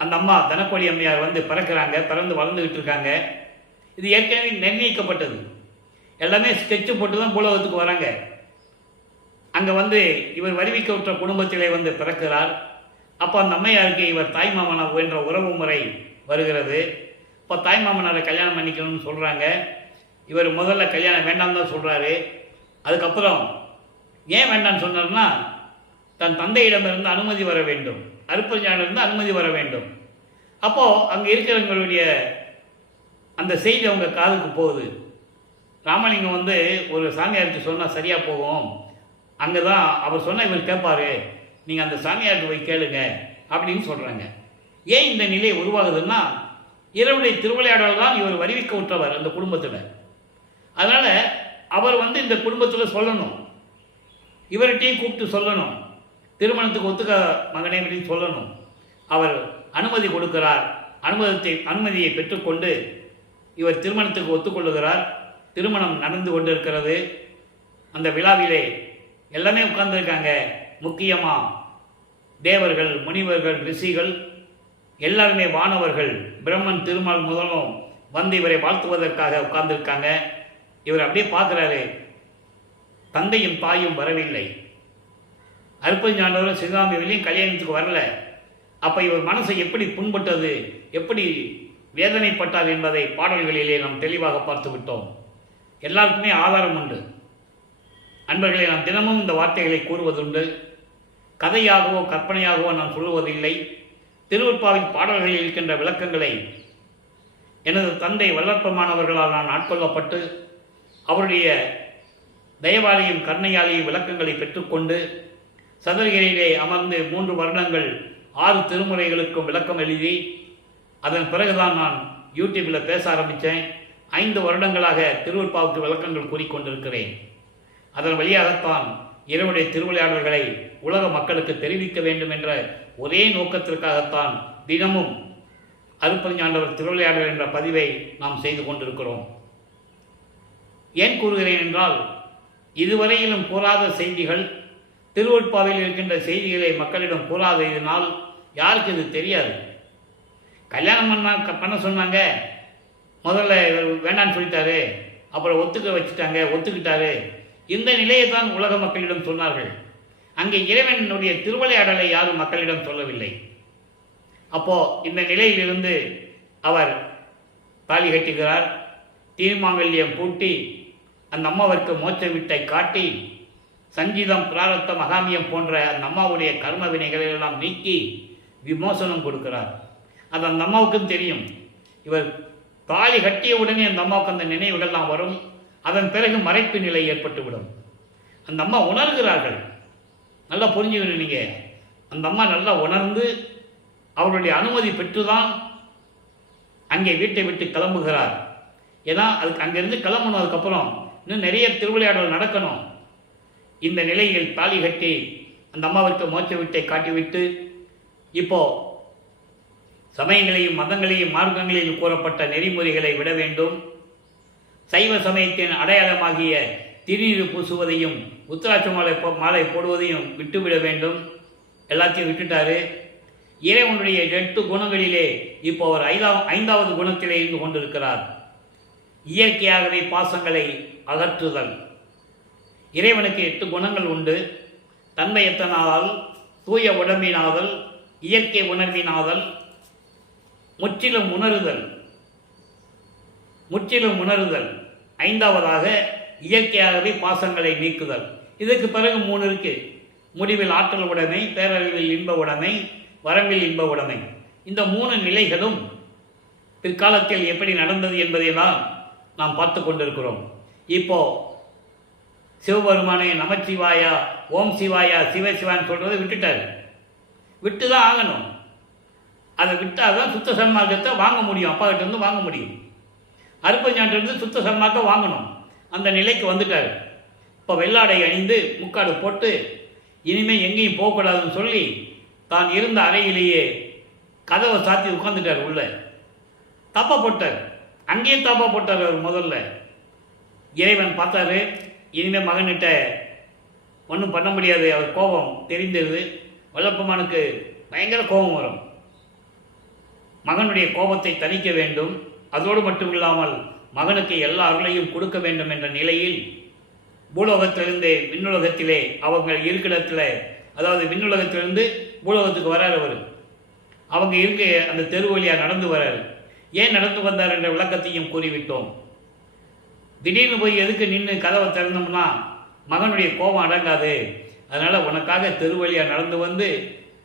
அந்த அம்மா தனக்கோடி அம்மையார் வந்து பிறக்கிறாங்க, பிறந்து வளர்ந்துக்கிட்டு இருக்காங்க. இது ஏற்கனவே நிர்ணயிக்கப்பட்டது. எல்லாமே ஸ்கெட்சு போட்டு தான் பூலோகத்துக்கு வராங்க. அங்கே வந்து இவர் வருவிக்க உற்ற குடும்பத்திலே வந்து பிறக்கிறார். அப்போ அந்த அம்மையாருக்கு இவர் தாய்மாமனார் என்ற உறவு முறை வருகிறது. இப்போ தாய்மாமனாரை கல்யாணம் பண்ணிக்கணும்னு சொல்கிறாங்க. இவர் முதல்ல கல்யாணம் வேண்டாம் தான் சொல்கிறாரு. அதுக்கப்புறம் ஏன் வேண்டாம்னு சொன்னார்னா, தன் தந்தையிடமிருந்து அனுமதி வர வேண்டும், அருட்பெருஞ்சோதியிலிருந்து அனுமதி வர வேண்டும். அப்போது அங்கே இருக்கிறவங்களுடைய அந்த செய்தி அவங்க காதுக்கு போகுது. ராமலிங்கம் வந்து ஒரு சாமியாருக்கு சொன்னால் சரியாக போகும், அங்கே தான் அவர் சொன்னால் இவர் கேட்பார், நீங்கள் அந்த சாமியாருக்கு போய் கேளுங்க அப்படின்னு சொல்கிறாங்க. ஏன் இந்த நிலை உருவாகுதுன்னா, இறைவனுடைய திருவிளையாடல் தான் இவர் வருவிக்க விட்டவர் அந்த குடும்பத்தில். அதனால் அவர் வந்து இந்த குடும்பத்தில் சொல்லணும், இவர்கிட்டையும் கூப்பிட்டு சொல்லணும், திருமணத்துக்கு ஒத்துக்க மகனே அப்படின்னு சொல்லணும். அவர் அனுமதி கொடுக்கிறார். அனுமதியை பெற்றுக்கொண்டு இவர் திருமணத்துக்கு ஒத்துக்கொள்ளுகிறார். திருமணம் நடந்து கொண்டு இருக்கிறது. அந்த விழாவிலே எல்லாமே உட்கார்ந்துருக்காங்க. முக்கியமாக தேவர்கள், முனிவர்கள், ரிஷிகள், எல்லாருமே வானவர்கள், பிரம்மன், திருமால் முதலும் வந்து இவரை வாழ்த்துவதற்காக உட்கார்ந்துருக்காங்க. இவர் அப்படியே பார்க்குறாரு, தந்தையும் தாயும் வரவில்லை, அருட்பெருஞ்சாண்டவரும் சிவகாமியிலையும் கல்யாணத்துக்கு வரல. அப்போ இவர் மனசை எப்படி புண்பட்டது, எப்படி வேதனைப்பட்டார் என்பதை பாடல்களிலே நாம் தெளிவாக பார்த்து விட்டோம். எல்லாருக்குமே ஆதாரம் உண்டு. அன்பர்களை, நாம் தினமும் இந்த வார்த்தைகளை கூறுவதுண்டு. கதையாகவோ கற்பனையாகவோ நாம் சொல்லுவதில்லை. திருவருட்பாவின் பாடல்களில் இருக்கின்ற விளக்கங்களை எனது தந்தை வல்லற்பமானவர்களால் நான் ஆட்கொள்ளப்பட்டு அவருடைய தயவாலையும் கருணையாலையும் விளக்கங்களை பெற்றுக்கொண்டு சதுரகிரியிலே அமர்ந்து 3 வருடங்கள் 6 திருமுறைகளுக்கும் விளக்கம் எழுதி அதன் பிறகுதான் நான் யூடியூப்பில் பேச ஆரம்பித்தேன். 5 வருடங்களாக திருவருட்பாவுக்கு விளக்கங்கள் கூறிக்கொண்டிருக்கிறேன். அதன் வழியாகத்தான் இறைவனுடைய திருவிளையாடல்களை உலக மக்களுக்கு தெரிவிக்க வேண்டும் என்ற ஒரே நோக்கத்திற்காகத்தான் தினமும் அருட்பெருஞ்சாண்டவர் திருவிளையாடல் என்ற பதிவை நாம் செய்து கொண்டிருக்கிறோம். ஏன் கூறுகிறேன் என்றால், இதுவரையிலும் கூறாத செய்திகள், திருவருட்பாவில் இருக்கின்ற செய்திகளை மக்களிடம் கூறாததினால் யாருக்கு இது தெரியாது. கல்யாணம் பண்ண சொன்னாங்க, முதல்ல வேண்டான்னு சொல்லிட்டாரு, அப்புறம் ஒத்துக்கிட்டாரு. இந்த நிலையை தான் உலக மக்களிடம் சொன்னார்கள். அங்கே இறைவனுடைய திருவிளையாடலை யாரும் மக்களிடம் சொல்லவில்லை. அப்போ இந்த நிலையிலிருந்து அவர் தாலி கட்டுகிறார். தீர்மாங்கல்யம் பூட்டி அந்த அம்மாவிற்கு மோட்ச வீட்டை காட்டி சங்கீதம், பிராரத்தம், அகாமியம் போன்ற அந்த அம்மாவுடைய கர்ம வினைகளை எல்லாம் நீக்கி விமோசனம் கொடுக்கிறார். அது அந்த அம்மாவுக்கும் தெரியும். இவர் தாலி கட்டிய உடனே அந்த அம்மாவுக்கு அந்த நினைவுகள்லாம் வரும். அதன் பிறகு மறைப்பு நிலை ஏற்பட்டுவிடும். அந்த அம்மா உணர்கிறார்கள். நல்லா புரிஞ்சுக்கணும் நீங்கள். அந்த அம்மா நல்லா உணர்ந்து அவர்களுடைய அனுமதி பெற்றுதான் அங்கே வீட்டை விட்டு கிளம்புகிறார். ஏன்னா அதுக்கு அங்கேருந்து கிளம்பணும். அதுக்கப்புறம் இன்னும் நிறைய திருவிளையாடல் நடக்கணும். இந்த நிலையில் தாலி கட்டி அந்த அம்மாவிற்கு மோட்ச வீட்டை காட்டிவிட்டு இப்போ சமயங்களையும் மதங்களையும் மார்க்கங்களையும் கூறப்பட்ட நெறிமுறைகளை விட வேண்டும். சைவ சமயத்தின் அடையாளமாகிய திருநீர் பூசுவதையும் உத்திராட்ச மாலை போடுவதையும் விட்டுவிட வேண்டும். எல்லாத்தையும் விட்டுட்டாரு. இறைவனுடைய 8 குணங்களிலே இப்போ அவர் 5வது குணத்திலே இருந்து கொண்டிருக்கிறார். இயற்கையாகவே பாசங்களை அகற்றுதல். இறைவனுக்கு 8 குணங்கள் உண்டு. தன்மையத்தனாதல், தூய உடம்பினாதல், இயற்கை உணர்வினாதல், முற்றிலும் உணருதல். 5வதாக இயற்கையாகவே பாசங்களை நீக்குதல். இதுக்கு பிறகு 3 இருக்கு. முடிவில் ஆற்றல் உடைமை, பேரறிவில் இன்ப உடைமை, வரம்பில் இன்ப உடைமை. இந்த 3 நிலைகளும் பிற்காலத்தில் எப்படி நடந்தது என்பதையெல்லாம் நாம் பார்த்து கொண்டிருக்கிறோம். இப்போ சிவபெருமானே நமச்சிவாயா, ஓம் சிவாயா, சிவசிவான்னு சொல்றதை விட்டுட்டார். விட்டு தான் ஆகணும். அதை விட்டால் தான் சுத்த சன்மார்க்கத்தை வாங்க முடியும். அப்பா கிட்ட இருந்து வாங்க முடியும். அருப்பஞ்சான்றிலிருந்து சுத்த சன்மார்க்கம் வாங்கணும். அந்த நிலைக்கு வந்துட்டார். இப்போ வெள்ளாடை அணிந்து முக்காடு போட்டு இனிமேல் எங்கேயும் போகக்கூடாதுன்னு சொல்லி தான் இருந்த அறையிலேயே கதவை சாத்தி உட்காந்துட்டார். உள்ள தப்பா போட்டார். அங்கேயே தப்பா போட்டார். அவர் முதல்ல இறைவன் பார்த்தாரு. இனிமேல் மகன்கிட்ட ஒன்றும் பண்ண முடியாது. அவர் கோபம் தெரிந்தது. வல்லப்பமானுக்கு பயங்கர கோபம் வரும். மகனுடைய கோபத்தை தணிக்க வேண்டும். அதோடு மட்டும் இல்லாமல் மகனுக்கு எல்லா அருளையும் கொடுக்க வேண்டும் என்ற நிலையில் பூலோகத்திலிருந்து விண்ணுலகத்திலே அவங்க இருக்கிடத்தில், அதாவது விண்ணுலகத்திலிருந்து பூலோகத்துக்கு வரார். அவர் அவங்க இருக்க அந்த தெரு வழியாக நடந்து வரார். ஏன் நடந்து வந்தார் என்ற விளக்கத்தையும் கூறிவிட்டோம். திடீர்னு போய் எதுக்கு நின்று கதவை திறந்தோம்னா மகனுடைய கோபம் அடங்காது. அதனால் உனக்காக தெரு வழியாக நடந்து வந்து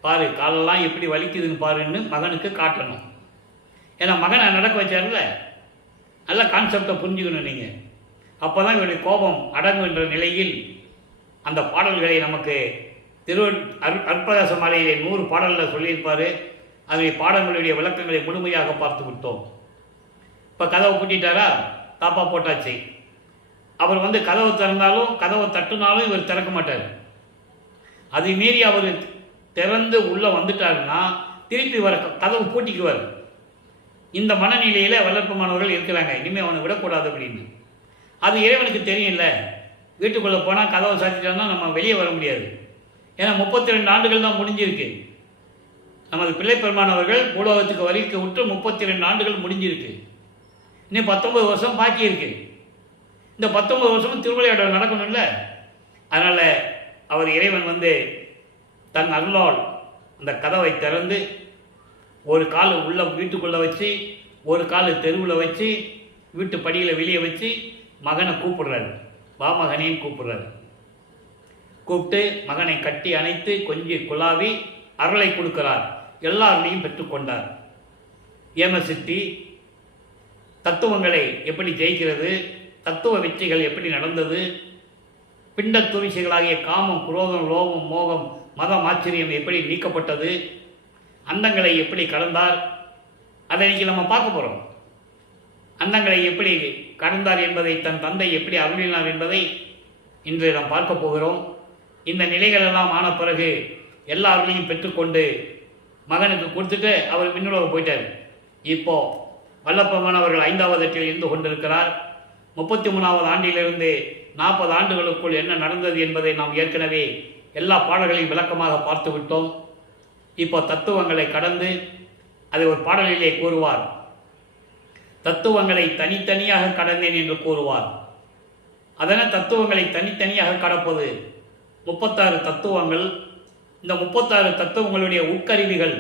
பாரு, காலெல்லாம் எப்படி வலிக்குதுன்னு பாருன்னு மகனுக்கு காட்டணும். ஏன்னா மகனை நடக்க வச்சார்ல, நல்ல கான்செப்டை புரிஞ்சுக்கணும் நீங்கள். அப்போ தான் இவருடைய கோபம் அடங்கும் என்ற நிலையில் அந்த பாடல்களை நமக்கு அற்புதாச மாலையிலே 100 பாடல்கள் சொல்லியிருப்பார். அதனுடைய பாடல்களுடைய விளக்கங்களை முழுமையாக பார்த்து விட்டோம். இப்போ கதவை பூட்டிட்டாரா, தாப்பா போட்டாச்சு. அவர் வந்து கதவை திறந்தாலும் கதவை தட்டுனாலும் இவர் திறக்க மாட்டார். அதை மீறி அவர் திறந்து உள்ளே வந்துட்டாருன்னா திருப்பி வர கதவு பூட்டிக்குவார். இந்த மனநிலையில் வளர்ப்புமானவர்கள் இருக்கிறாங்க. இனிமேல் அவனை விடக்கூடாது அப்படின்னு. அது இறைவனுக்கு தெரியும்ல. வீட்டுக்குள்ளே போனால் கதவை சாத்திட்டோம்னா நம்ம வெளியே வர முடியாது. ஏன்னா 32 ஆண்டுகள் தான் முடிஞ்சிருக்கு. நமது பிள்ளை பெருமானவர்கள் பூலோகத்துக்கு வரிக்கு விட்டு 32 ஆண்டுகள் முடிஞ்சிருக்கு. இன்னும் 19 வருஷம் பாக்கி இருக்கு. இந்த 19 வருஷமும் திருவிளையாடல் நடக்கணும்ல. அதனால் அவர் இறைவன் வந்து தன் அருளால் அந்த கதவை திறந்து ஒரு கால் உள்ள வீட்டுக்குள்ளே வச்சு, ஒரு கால் தெருவில் வச்சு, வீட்டு படியில் வெளியே வச்சு மகனை கூப்பிடுறாரு. வா மகனேன்னு கூப்பிடுறாரு. கூப்பிட்டு மகனை கட்டி அணைத்து கொஞ்சி குழாவி அருளை கொடுக்கிறார். எல்லாரையும் பெற்றுக்கொண்டார். ஏமசித்தி தத்துவங்களை எப்படி ஜெயிக்கிறது, தத்துவ வெற்றிகள் எப்படி நடந்தது, பிண்ட துரிசைகளாகிய காமம், குரோதம், லோபம், மோகம், மதம், ஆச்சரியம் எப்படி நீக்கப்பட்டது, அந்தங்களை எப்படி கடந்தார், அதை இன்னைக்கு நம்ம பார்க்க போகிறோம். அந்தங்களை எப்படி கடந்தார் என்பதை, தன் தந்தை எப்படி அருளினார் என்பதை இன்று நாம் பார்க்க போகிறோம். இந்த நிலைகளெல்லாம் ஆன பிறகு எல்லா அருளையும் பெற்றுக்கொண்டு மகனுக்கு கொடுத்துட்டு அவர் விண்ணுலகம் போயிட்டார். இப்போ வல்லப்பமான் அவர்கள் 5வது எட்டில் இருந்து கொண்டிருக்கிறார். 33வது ஆண்டிலிருந்து 40 ஆண்டுகளுக்குள் என்ன நடந்தது என்பதை நாம் ஏற்கனவே எல்லா பாடல்களையும் விளக்கமாக பார்த்து விட்டோம். இப்போ தத்துவங்களை கடந்து அதை ஒரு பாடலிலே கூறுவார். தத்துவங்களை தனித்தனியாக கடந்தேன் என்று கூறுவார். அதனால் தத்துவங்களை தனித்தனியாக கடப்பது 36 தத்துவங்கள். இந்த 36 தத்துவங்களுடைய உட்கருவிகள்,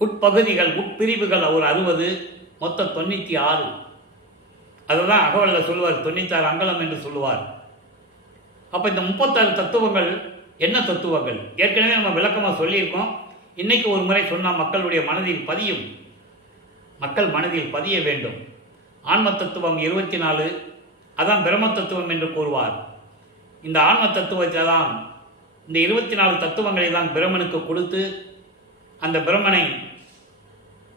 உட்பகுதிகள், உட்பிரிவுகள் ஒரு 60, மொத்தம் 96. அதுதான் அகவலில் சொல்லுவார் 96 அங்கலம் என்று சொல்லுவார். அப்போ இந்த 36 தத்துவங்கள் என்ன தத்துவங்கள்? ஏற்கனவே நம்ம விளக்கமாக சொல்லியிருக்கோம். இன்னைக்கு ஒரு முறை சொன்னால் மக்களுடைய மனதில் பதியும். மக்கள் மனதில் பதிய வேண்டும். ஆன்ம தத்துவம் 24, அதான் பிரம்ம தத்துவம் என்று கூறுவார். இந்த ஆன்ம தத்துவத்தை தான், இந்த 24 தத்துவங்களை தான் பிரம்மனுக்கு கொடுத்து அந்த பிரம்மனை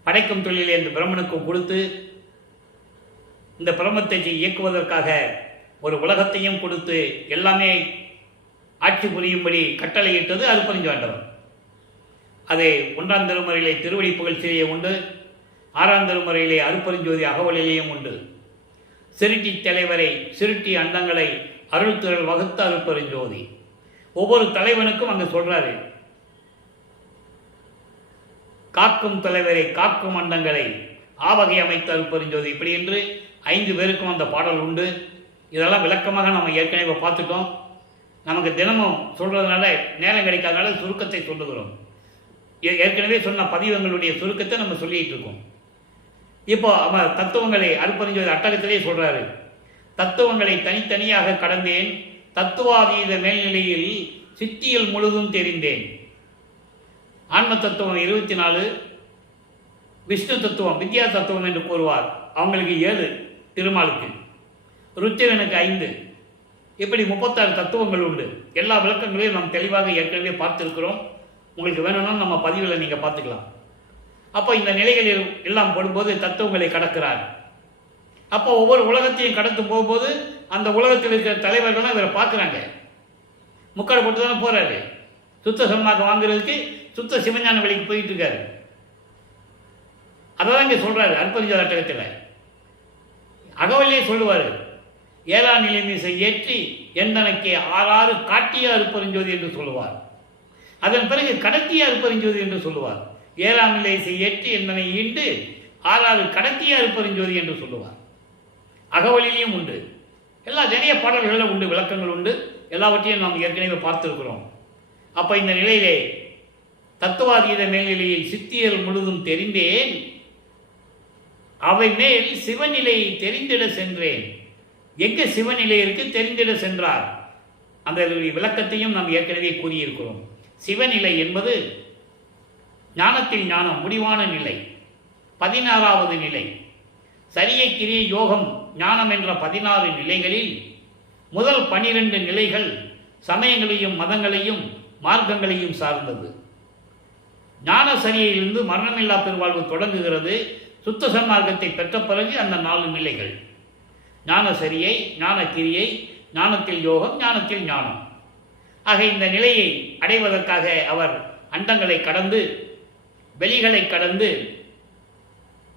படைக்கும் தொழிலை அந்த பிரம்மனுக்கு கொடுத்து இந்த பிரம்மத்தை இயக்குவதற்காக ஒரு உலகத்தையும் கொடுத்து எல்லாமே ஆட்சி புரியும்படி கட்டளையிட்டது அருட்பெருஞ்சாண்டவர். அது 1ஆம் திருமுறையிலே திருவடி புகழ்ச்சியிலே உண்டு, 6ஆம் திருமுறையிலே அருட்பெருஞ்சோதி அகவலிலேயும் உண்டு. சிருட்டி தலைவரை சிருட்டி அண்டங்களை அருள் திரள் வகுத்த அருட்பெருஞ்சோதி. ஒவ்வொரு தலைவனுக்கும் அங்கே சொல்றாரு, காக்கும் தலைவரை காக்கும் அண்டங்களை ஆவகை அமைத்த அருட்பெருஞ்சோதி. இப்படி என்று 5 பேருக்கும் அந்த பாடல் உண்டு. இதெல்லாம் விளக்கமாக நம்ம ஏற்கனவே பார்த்துட்டோம். நமக்கு தினமும் சொல்றதுனால நேரம் கிடைக்காதனால சுருக்கத்தை சொல்லுகிறோம். ஏற்கனவே சொன்ன பதிவங்களுடைய சுருக்கத்தை நம்ம சொல்லிட்டு இருக்கோம். இப்போ அவன் தத்துவங்களை அருட்பெருஞ்சோதி அட்டகத்திலே சொல்றாரு, தத்துவங்களை தனித்தனியாக கடந்தேன், தத்துவாதீத மேல்நிலையில் சித்தியில் முழுதும் தெரிந்தேன். ஆன்ம தத்துவம் 24, விஷ்ணு தத்துவம் வித்யா தத்துவம் என்று கூறுவார். அவங்களுக்கு 7, திருமாலுக்கு, ருத்திரனுக்கு 5, இப்படி 36 தத்துவங்கள் உண்டு. எல்லா விளக்கங்களையும் நாம் தெளிவாக ஏற்கனவே பார்த்துருக்கிறோம். உங்களுக்கு வேணும்னா நம்ம பதிவில் நீங்கள் பார்த்துக்கலாம். அப்போ இந்த நிலைகளில் எல்லாம் போடும்போது தத்துவங்களை கடக்கிறார். அப்போ ஒவ்வொரு உலகத்தையும் கடந்து போகும்போது அந்த உலகத்தில் இருக்கிற தலைவர்கள்லாம் இவரை பார்க்குறாங்க. முக்காடு போட்டு தானே போகிறாரு. சுத்த சன்மார்க்கம் வாங்குறதுக்கு சுத்த சிவஞான வழிக்கு போயிட்டு இருக்காரு. அதான் இங்கே சொல்கிறாரு அருட்பெருஞ்சோதி அட்டகத்தில். அகவலியே சொல்லுவார், 7ஆம் நிலை மீசை ஏற்றி எந்தனக்கே 6 காட்டிய அருட்பெருஞ்சோதி என்று சொல்லுவார். அதன் பிறகு கடத்திய அருட்பெருஞ்சோதி என்று சொல்லுவார். 7ஆம் நிலை ஏற்றி எந்தனை ஈண்டு 6 கடத்திய அருட்பெருஞ்சோதி என்று சொல்லுவார். அகவலிலையும் உண்டு. நிறைய பாடல்களில் உண்டு, விளக்கங்கள் உண்டு. எல்லாவற்றையும் நாம் ஏற்கனவே பார்த்திருக்கிறோம். அப்போ இந்த நிலையிலே தத்துவாதீத மேல்நிலையில் சித்தியல் முழுதும் தெரிந்தேன், அவை மேல் சிவநிலையை தெரிந்திட சென்றேன். எங்க சிவநிலை இருக்கு, தெரிந்திட சென்றார். அந்த விளக்கத்தையும் நாம் ஏற்கனவே கூறியிருக்கிறோம். சிவநிலை என்பது ஞானத்தில் ஞானம், முடிவான நிலை, 16வது நிலை. சரியை கிரிய யோகம் ஞானம் என்ற 16 நிலைகளில் முதல் 12 நிலைகள் சமயங்களையும் மதங்களையும் மார்க்கங்களையும் சார்ந்தது. ஞான சரியிலிருந்து மரணமில்லா பெருவாழ்வு தொடங்குகிறது. சுத்த சன்மார்க்கத்தை பெற்ற பிறகு அந்த 4 நிலைகள்: ஞான சரியை, ஞான கிரியை, ஞானத்தில் யோகம், ஞானத்தில் ஞானம். ஆக இந்த நிலையை அடைவதற்காக அவர் அண்டங்களை கடந்து, வெளிகளை கடந்து,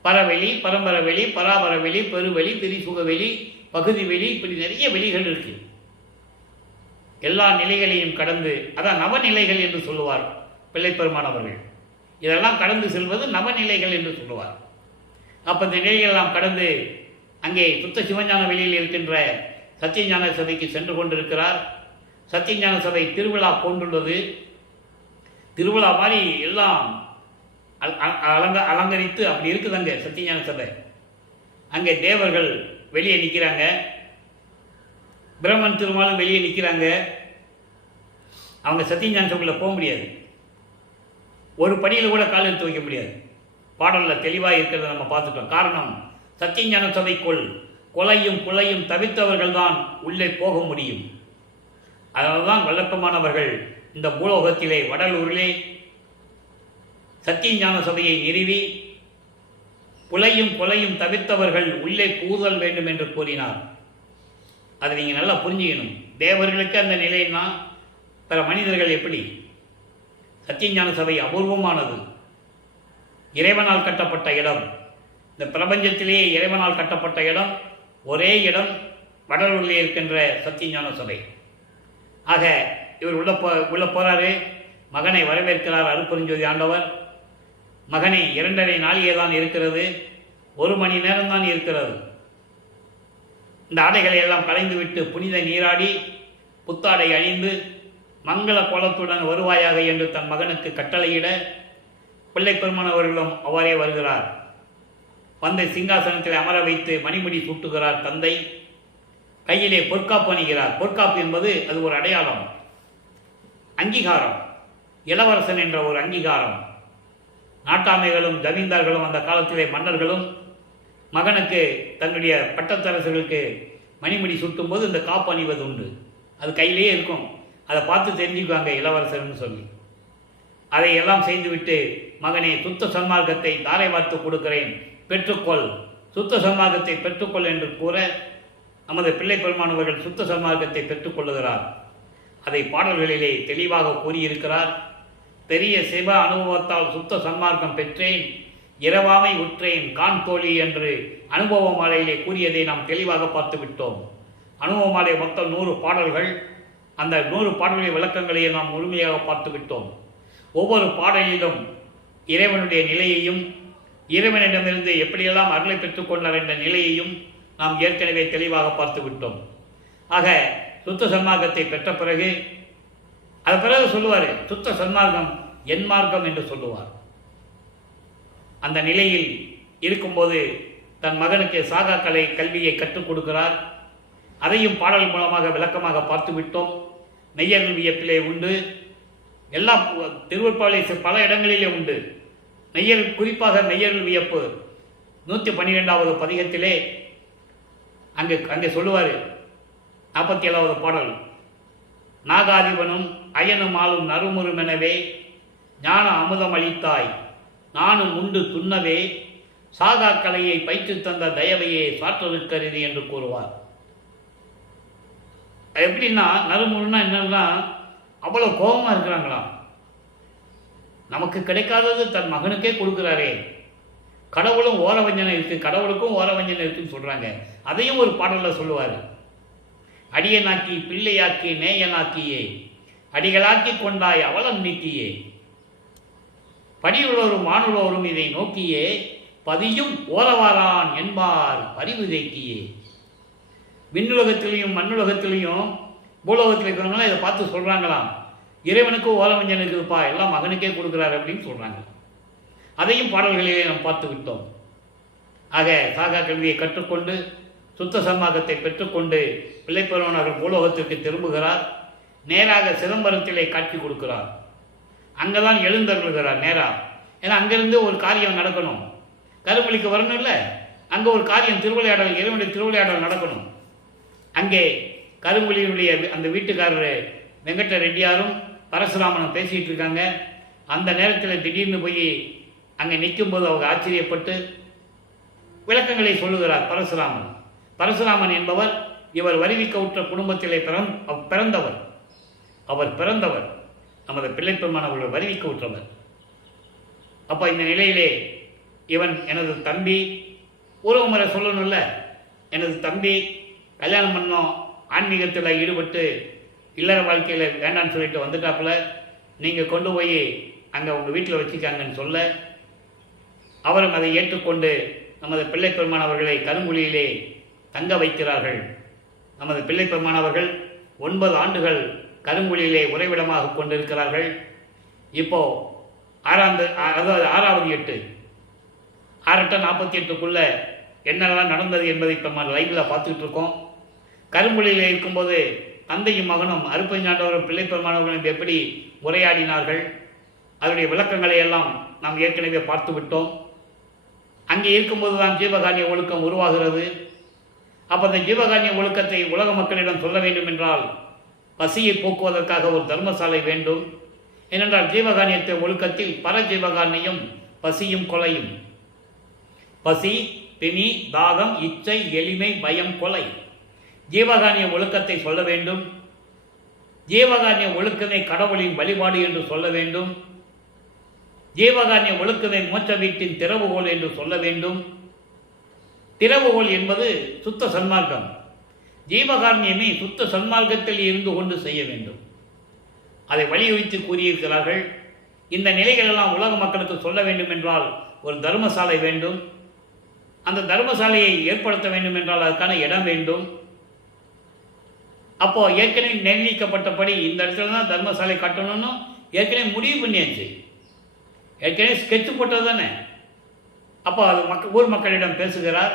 பரவெளி, பரம்பரவெளி, பராபரவெளி, பெருவெளி, திரிசுகவெளி, பகுதி வெளி, இப்படி நிறைய வெளிகள் இருக்கு. எல்லா நிலைகளையும் கடந்து, அதான் நவநிலைகள் என்று சொல்லுவார் பிள்ளைப்பெருமான் அவர்கள். இதெல்லாம் கடந்து செல்வது நவநிலைகள் என்று சொல்லுவார். அப்போ இந்த நிலைகளெல்லாம் கடந்து அங்கே சுத்த சிவஞான வெளியில் இருக்கின்ற சத்தியஞான சபைக்கு சென்று கொண்டிருக்கிறார். சத்தியஞான சபை திருவிழா கொண்டுள்ளது. திருவிழா மாதிரி எல்லாம் அலங்கரித்து அப்படி இருக்குது அங்கே சத்தியஞான சபை. அங்கே தேவர்கள் வெளியே நிற்கிறாங்க, பிரம்மன் திருமாலும் வெளியே நிற்கிறாங்க. அவங்க சத்தியஞான சபையில் போக முடியாது, ஒரு படியில் கூட கால் எடுத்து வைக்க முடியாது. பாடலில் தெளிவாக இருக்கிறத நம்ம பார்த்துட்டோம். காரணம், சத்தியஞான சபைக்குள் கொலையும் புலையும் தவித்தவர்கள் தான் உள்ளே போக முடியும். அதனால தான் வல்லப்பமானவர்கள் இந்த பூலோகத்திலே வடலூரிலே சத்தியஞான சபையை நிறுவி புலையும் கொலையும் தவித்தவர்கள் உள்ளே புகுதல் வேண்டும் என்று கூறினார். அதை நீங்கள் நல்லா புரிஞ்சுக்கணும். தேவர்களுக்கு அந்த நிலைன்னா பிற மனிதர்கள் எப்படி? சத்தியஞான சபை அபூர்வமானது, இறைவனால் கட்டப்பட்ட இடம். இந்த பிரபஞ்சத்திலேயே இறைவனால் கட்டப்பட்ட இடம், ஒரே இடம் வடலூரிலே இருக்கின்ற சத்தியஞான சபை. ஆக இவர் உள்ள போறாரு, மகனை வரவேற்கிறார் அருட்பெருஞ்சோதி ஆண்டவர். மகனை 2.5 நாளிகை தான் இருக்கிறது, 1 மணி நேரம் தான் இருக்கிறது. இந்த ஆடைகளை எல்லாம் களைந்துவிட்டு புனித நீராடி புத்தாடை அணிந்து மங்கள கோலத்துடன் வருவாயாக என்று தன் மகனுக்கு கட்டளையிட பிள்ளைப்பெருமான் அவர்களும் அவ்வாறே வருகிறார். வந்து சிங்காசனத்தில் அமர வைத்து மணிமுடி சூட்டுகிறார் தந்தை. கையிலே பொற்காப்பு அணிகிறார். பொற்காப்பு என்பது அது ஒரு அடையாளம், அங்கீகாரம், இளவரசன் என்ற ஒரு அங்கீகாரம். நாட்டாமைகளும் ஜமீன்தார்களும் அந்த காலத்திலே மன்னர்களும் மகனுக்கு தன்னுடைய பட்டத்தரசர்களுக்கு மணிமுடி சுட்டும் போது இந்த காப்பு அணிவது உண்டு. அது கையிலேயே இருக்கும், அதை பார்த்து தெரிஞ்சுக்குவாங்க இளவரசர்னு சொல்லி. அதை எல்லாம் செய்துவிட்டு மகனே, சுத்த சன்மார்க்கத்தை தாரை வார்த்து கொடுக்கிறேன், பெற்றுக்கொள், சுத்த சன்மார்க்கத்தை பெற்றுக்கொள் என்று கூற நமது பிள்ளை பெருமானவர்கள் சுத்த சன்மார்க்கத்தை பெற்றுக்கொள்ளுகிறார். அதை பாடல்களிலே தெளிவாக கூறியிருக்கிறார். பெரிய சிவ அனுபவத்தால் சுத்த சன்மார்க்கம் பெற்றேன், இரவாமை உற்றேன் கான் தோழி என்று அனுபவ மாலையிலே கூறியதை நாம் தெளிவாக பார்த்து விட்டோம். அனுபவ மாலை மொத்தம் 100 பாடல்கள். அந்த 100 பாடல்களின் விளக்கங்களையும் நாம் முழுமையாக பார்த்து விட்டோம். ஒவ்வொரு பாடலிலும் இறைவனுடைய நிலையையும், இறைவனிடமிருந்து எப்படியெல்லாம் அருளை பெற்றுக்கொண்டார் என்ற நிலையையும் நாம் ஏற்கனவே தெளிவாக பார்த்து விட்டோம். ஆக சுத்த சன்மார்க்கத்தை பெற்ற பிறகு சொல்லுவார், சுத்த சன்மார்க்கம் என் மார்க்கம் என்று சொல்லுவார். அந்த நிலையில் இருக்கும்போது தன் மகனுக்கு சாகா கலை கல்வியை கற்றுக் கொடுக்கிறார். அதையும் பாடல் மூலமாக விளக்கமாக பார்த்து விட்டோம். நெய்யர்கள் வியப்பிலே உண்டு, எல்லா திருவருட்பாலை பல இடங்களிலே உண்டு. குறிப்பாக நெய்யர்கள் வியப்பு 112வது பதிகத்திலே அங்கே சொல்லுவார். 47வது பாடல், நாகாதிபனும் அயனும் ஆளும் நறுமுறுமெனவே ஞான அமுதம் அளித்தாய், நானும் உண்டு துண்ணவே சாகா கலையை பயிற்று தந்த தயவையே சாற்றலுக்கருதி என்று கூறுவார். எப்படின்னா, நறுமுறுனா என்னன்னா, அவ்வளோ கோபமாக இருக்கிறாங்களாம். நமக்கு கிடைக்காதது தன் மகனுக்கே கொடுக்குறாரே. கடவுளும் ஓரவஞ்சனை இருக்குது, கடவுளுக்கும் ஓரவஞ்சனை இருக்குன்னு சொல்கிறாங்க. அதையும் ஒரு பாடலில் சொல்லுவார். அடியனாக்கி பிள்ளையாக்கி நேயனாக்கியே, அடிகளாக்கி கொண்டாய் அவலம் நீக்கியே, படியுள்ளோரும் மானுள்ளோரும் இதை நோக்கியே, பதியும் ஓரவாரான் என்பார் பரிவு தேக்கியே. விண்ணுலகத்திலையும் மண்ணுலகத்திலையும் பூலோகத்தில் இருக்கிறவங்களாம் இதை பார்த்து சொல்கிறாங்களாம், இறைவனுக்கும் ஓரவஞ்சன் இருக்குதுப்பா, எல்லாம் மகனுக்கே கொடுக்குறாரு அப்படின்னு சொல்கிறாங்க. அதையும் பாடல்களிலே நாம் பார்த்து விட்டோம். ஆக சாகா கல்வியை கற்றுக்கொண்டு சுத்த சன்மார்க்கத்தை பெற்றுக்கொண்டு பிள்ளைப்பெருமானவர்கள் பூலோகத்திற்கு திரும்புகிறார். நேராக சிதம்பரத்திலே காட்சி கொடுக்கிறார். அங்கே தான் எழுந்தருளுகிறார் நேராக. ஏன்னா அங்கேருந்து ஒரு காரியம் நடக்கணும், கருமொழிக்கு வரணும் இல்லை, அங்கே ஒரு காரியம் திருவிளையாடல், இறைவனுடைய திருவிளையாடல் நடக்கணும். அங்கே கருமொழியினுடைய அந்த வீட்டுக்காரர் வெங்கட்ட ரெட்டியாரும் பரசுராமனும் பேசிகிட்டு இருக்காங்க. அந்த நேரத்தில் திடீர்னு போய் அங்கே நிற்கும்போது அவங்க ஆச்சரியப்பட்டு விளக்கங்களை சொல்லுகிறார் பரசுராமன். பரசுராமன் என்பவர் இவர் வருவிக்கவுற்ற குடும்பத்திலே பிறந்தவர். அவர் பிறந்தவர் நமது பிள்ளைப்பெருமானவர்கள் வருவிக்கவுற்றவர். அப்போ இந்த நிலையிலே இவன் எனது தம்பி, உறவு முறை சொல்லணும்ல, எனது தம்பி கல்யாணம் பண்ணோம், ஆன்மீகத்தில் ஈடுபட்டு இல்லற வாழ்க்கையில் வேண்டான்னு சொல்லிட்டு வந்துட்டாப்புல, நீங்கள் கொண்டு போய் அங்கே உங்கள் வீட்டில் வச்சுக்காங்கன்னு சொல்ல, அவரும் அதை ஏற்றுக்கொண்டு நமது பிள்ளைப்பெருமானவர்களை கருங்குழியிலே தங்க வைக்கிறார்கள். நமது பிள்ளைப்பெருமானவர்கள் 9 ஆண்டுகள் கருங்குழியிலே உறைவிடமாக கொண்டிருக்கிறார்கள். இப்போ 6வது 8 6/8/48க்குள்ள என்னெல்லாம் நடந்தது என்பதை இப்போ நம்ம லைவில் பார்த்துக்கிட்டு இருக்கோம். கருங்குழியிலே இருக்கும்போது தந்தையும் மகனும் அருப்பஞ்சாண்டவரும் பிள்ளைப்பெருமானவர்களும் எப்படி உரையாடினார்கள், அதனுடைய விளக்கங்களை எல்லாம் நாம் ஏற்கனவே பார்த்து விட்டோம். அங்கே இருக்கும்போது தான் ஜீவகானிய ஒழுக்கம் உருவாகிறது. அப்போ அந்த ஜீவகானிய ஒழுக்கத்தை உலக மக்களிடம் சொல்ல வேண்டும் என்றால் பசியை போக்குவதற்காக ஒரு தர்மசாலை வேண்டும். ஏனென்றால் ஜீவகானியத்தை ஒழுக்கத்தில் பரஜீவகானியம் பசியும் கொலையும், பசி பிணி தாகம் இச்சை எளிமை பயம் கொலை, ஜீவகானிய ஒழுக்கத்தை சொல்ல வேண்டும். ஜீவகானிய ஒழுக்கத்தை கடவுளின் வழிபாடு என்று சொல்ல வேண்டும். ஜீவகானிய ஒழுக்கத்தை மோட்ச வீட்டின் திறவுகோல் என்று சொல்ல வேண்டும். திறவுகோல் என்பது சுத்த சன்மார்க்கம். ஜீவகாரண்யமே சுத்த சன்மார்க்கத்தில் இருந்து கொண்டு செய்ய வேண்டும். அதை வலியுறுத்தி கூறியிருக்கிறார்கள். இந்த நிலைகளெல்லாம் உலக மக்களுக்கு சொல்ல வேண்டும் என்றால் ஒரு தர்மசாலை வேண்டும். அந்த தர்மசாலையை ஏற்படுத்த வேண்டும் என்றால் அதுக்கான இடம் வேண்டும். அப்போ ஏற்கனவே நிர்ணயிக்கப்பட்டபடி இந்த இடத்துல தான் தர்மசாலை கட்டணும்னு ஏற்கனவே முடிவு பண்ணியாச்சு. ஏற்கனவே ஸ்கெட்சு போட்டது தானே. அப்போ அது ஊர் மக்களிடம் பேசுகிறார்.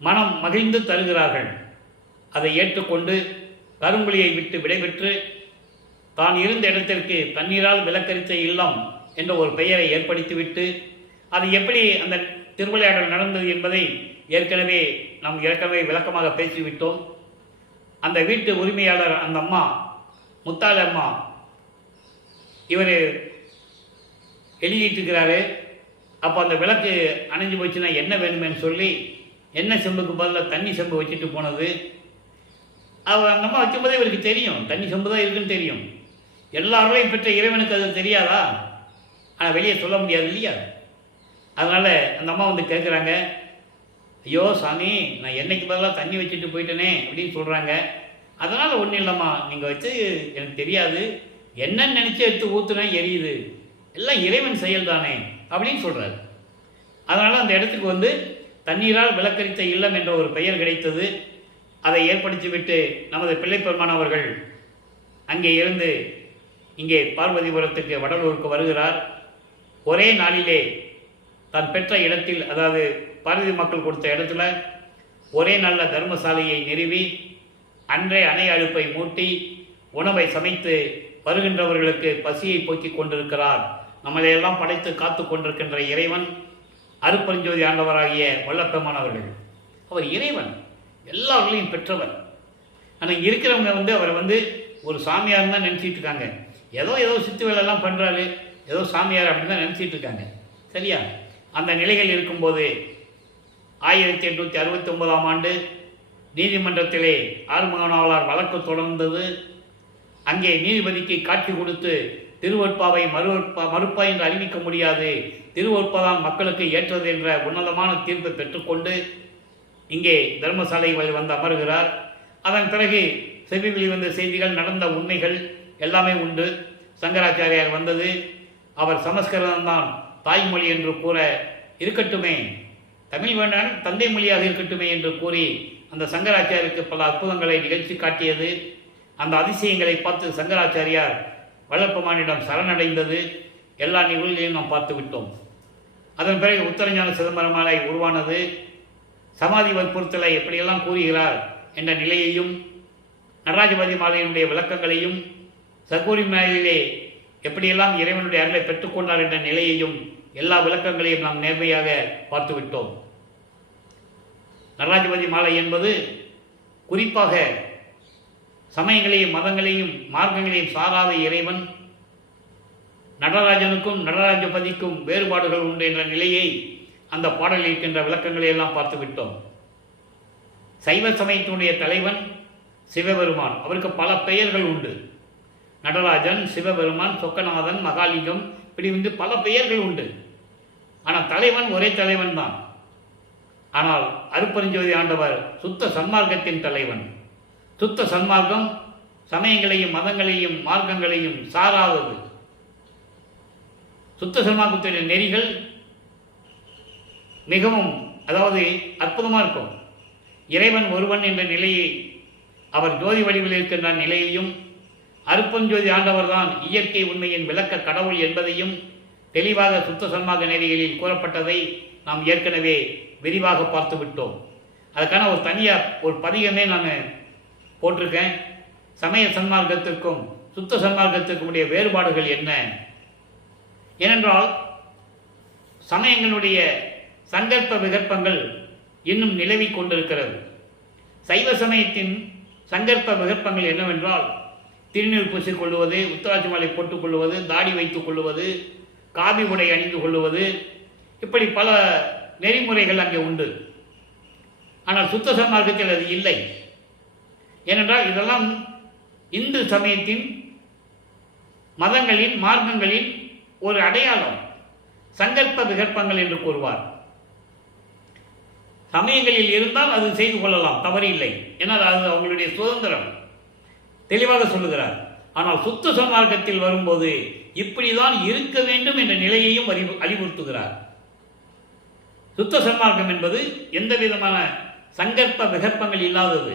மனம் மகிழ்ந்து தருகிறார்கள். அதை ஏற்றுக்கொண்டு கருங்குழியை விட்டு விடைபெற்று தான் இருந்த இடத்திற்கு தண்ணீரால் விலக்கரித்த இல்லம் என்ற ஒரு பெயரை ஏற்படுத்திவிட்டு, அது எப்படி அந்த திருவிளையாடல் நடந்தது என்பதை நாம் ஏற்கனவே விளக்கமாக பேசிவிட்டோம். அந்த வீட்டு உரிமையாளர் அந்த அம்மா முத்தாள் அம்மா, இவர் எழுதிட்டு இருக்கிறாரு. அப்போ அந்த விளக்கு அணைஞ்சு போச்சுன்னா என்ன வேணுமேன்னு சொல்லி எண்ணெய் செம்புக்கு பதிலாக தண்ணி செம்பு வச்சுட்டு போனது. அவர் அந்த அம்மா வைக்கும்போதே இவருக்கு தெரியும் தண்ணி செம்பு தான் இருக்குன்னு தெரியும். எல்லா அருளையும் பெற்ற இறைவனுக்கு அது தெரியாதா? ஆனால் வெளியே சொல்ல முடியாது இல்லையா? அதனால் அந்த அம்மா வந்து கேட்குறாங்க, ஐயோ சாமி, நான் எண்ணெய்க்கு பதிலாக தண்ணி வச்சுட்டு போயிட்டேனே அப்படின்னு சொல்கிறாங்க. அதனால் ஒன்றும் இல்லைம்மா, நீங்கள் வச்சு எனக்கு தெரியாது, என்னன்னு நினச்சி எடுத்து ஊற்றுனா எரியுது, எல்லாம் இறைவன் செயல் தானே அப்படின்னு சொல்கிறாரு. அதனால் அந்த இடத்துக்கு வந்து தண்ணீரால் விளக்கரித்த இல்லம் என்ற ஒரு பெயர் கிடைத்தது. அதை ஏற்படுத்திவிட்டு நமது பிள்ளைப்பெருமான் அவர்கள் அங்கே இருந்து இங்கே பார்வதிபுரத்துக்கு வடலூருக்கு வருகிறார். ஒரே நாளிலே தான் பெற்ற இடத்தில், அதாவது பார்வதி மக்கள் கொடுத்த இடத்துல ஒரே நாளில் தர்மசாலையை நிறுவி அன்றே அணை அடுப்பை மூட்டி உணவை சமைத்து வருகின்றவர்களுக்கு பசியை போக்கிக் கொண்டிருக்கிறார். நம்மளையெல்லாம் படைத்து காத்து கொண்டிருக்கின்ற இறைவன் அருப்பெருஞ்சோதி ஆண்டவராகிய வல்லபெருமான் அவர்கள். அவர் இறைவன், எல்லாவர்களையும் பெற்றவர். ஆனால் இங்கே இருக்கிறவங்க வந்து அவரை வந்து ஒரு சாமியார் தான் நினச்சிட்டு இருக்காங்க. ஏதோ சித்து வேலையெல்லாம் பண்ணுறாரு, ஏதோ சாமியார் அப்படின்னு தான் நினச்சிட்டு இருக்காங்க. சரியா? அந்த நிலைகள் இருக்கும்போது 1869ஆம் ஆண்டு நீதிமன்றத்திலே ஆறுமுகனாவலார் வழக்கு தொடர்ந்தது. அங்கே நீதிபதிக்கு காட்சி கொடுத்து திருவொற்பாவை மறுப்பா என்று அறிவிக்க முடியாது, திருவொற்பாதான் மக்களுக்கு ஏற்றது என்ற உன்னதமான தீர்ப்பை பெற்றுக்கொண்டு இங்கே தர்மசாலை வந்து அமர்கிறார். அதன் பிறகு செவிவெளி வந்த செய்திகள், நடந்த உண்மைகள் எல்லாமே உண்டு. சங்கராச்சாரியார் வந்தது, அவர் சமஸ்கிருதம்தான் தாய்மொழி என்று கூற, இருக்கட்டுமே தமிழ் வேண்டாம் தந்தை மொழியாக இருக்கட்டுமே என்று கூறி அந்த சங்கராச்சாரியருக்கு பல அற்புதங்களை நிகழ்ச்சி காட்டியது. அந்த அதிசயங்களை பார்த்து சங்கராச்சாரியார் வல்லபெருமானிடம் சரணடைந்தது. எல்லா நிகழ்வுகளையும் நாம் பார்த்து விட்டோம். அதன் பிறகு உத்தரஞான சிதம்பரமாலை உருவானது. சமாதி வற்புறுத்தலை எப்படியெல்லாம் கூறுகிறார் என்ற நிலையையும், நடராஜபதி மாலையினுடைய விளக்கங்களையும், சகோரி மேலிலே எப்படியெல்லாம் இறைவனுடைய அருளை பெற்றுக்கொண்டார் என்ற நிலையையும், எல்லா விளக்கங்களையும் நாம் நேர்மையாக பார்த்துவிட்டோம். நடராஜபதி மாலை என்பது குறிப்பாக சமயங்களையும் மதங்களையும் மார்க்கங்களையும் சாராத இறைவன். நடராஜனுக்கும் நடராஜபதிக்கும் வேறுபாடுகள் உண்டு என்ற நிலையை அந்த பாடலில் இருக்கின்ற விளக்கங்களை எல்லாம் பார்த்து விட்டோம். சைவ சமயத்தினுடைய தலைவன் சிவபெருமான். அவருக்கு பல பெயர்கள் உண்டு. நடராஜன், சிவபெருமான், சொக்கநாதன், மகாலிங்கம், இப்படி வந்து பல பெயர்கள் உண்டு. ஆனால் தலைவன் ஒரே தலைவன் தான். ஆனால் அருப்பெருஞ்சோதி ஆண்டவர் சுத்த சன்மார்க்கத்தின் தலைவன். சுத்த சன்மார்க்கம் சமயங்களையும் மதங்களையும் மார்க்கங்களையும் சாராதது. சுத்த சன்மார்க்கத்தின் நெறிகள் மிகவும் அற்புதமாக இருக்கும். இறைவன் ஒருவன் என்ற நிலையை, அவர் ஜோதி வடிவில் இருக்கின்ற நிலையையும், அருப்பெருஞ்சோதி ஆண்டவர் தான் இயற்கை உண்மையின் விளக்க கடவுள் என்பதையும் தெளிவாக சுத்த சன்மார்க்க நெறிகளில் கூறப்பட்டதை நாம் ஏற்கனவே விரிவாக பார்த்து விட்டோம். அதுக்கான ஒரு தனியாக ஒரு பதிகமே நான் போட்டிருக்கேன். சமய சன்மார்க்கத்திற்கும் சுத்த சன்மார்க்கத்திற்கும் உடைய வேறுபாடுகள் என்ன? ஏனென்றால் சமயங்களுடைய சங்கற்ப விகற்பங்கள் இன்னும் நிலவி கொண்டிருக்கிறது. சைவ சமயத்தின் சங்கற்ப விகற்பங்கள் என்னவென்றால், திருநீர் பூசிக் கொள்வது, உத்தராட்சி மாலை போட்டுக் கொள்வது, தாடி வைத்துக் கொள்வது, காவி உடை அணிந்து கொள்வது, இப்படி பல நெறிமுறைகள் அங்கே உண்டு. ஆனால் சுத்த சன்மார்க்கத்தில் அது இல்லை. ஏனென்றால் இதெல்லாம் இந்து சமயத்தின் மதங்களின் மார்க்கங்களின் ஒரு அடையாளம், சங்கற்ப விகற்பங்கள் என்று கூறுவார். சமயங்களில் இருந்தால் அது செய்து கொள்ளலாம், தவறு இல்லை. ஏன்னால் அது அவங்களுடைய சுதந்திரம், தெளிவாக சொல்லுகிறார். ஆனால் சுத்த சன்மார்க்கத்தில் வரும்போது இப்படிதான் இருக்க வேண்டும் என்ற நிலையையும் அறிவுறுத்துகிறார். சுத்த சன்மார்க்கம் என்பது எந்த விதமான சங்கற்ப விகற்பங்கள் இல்லாதது.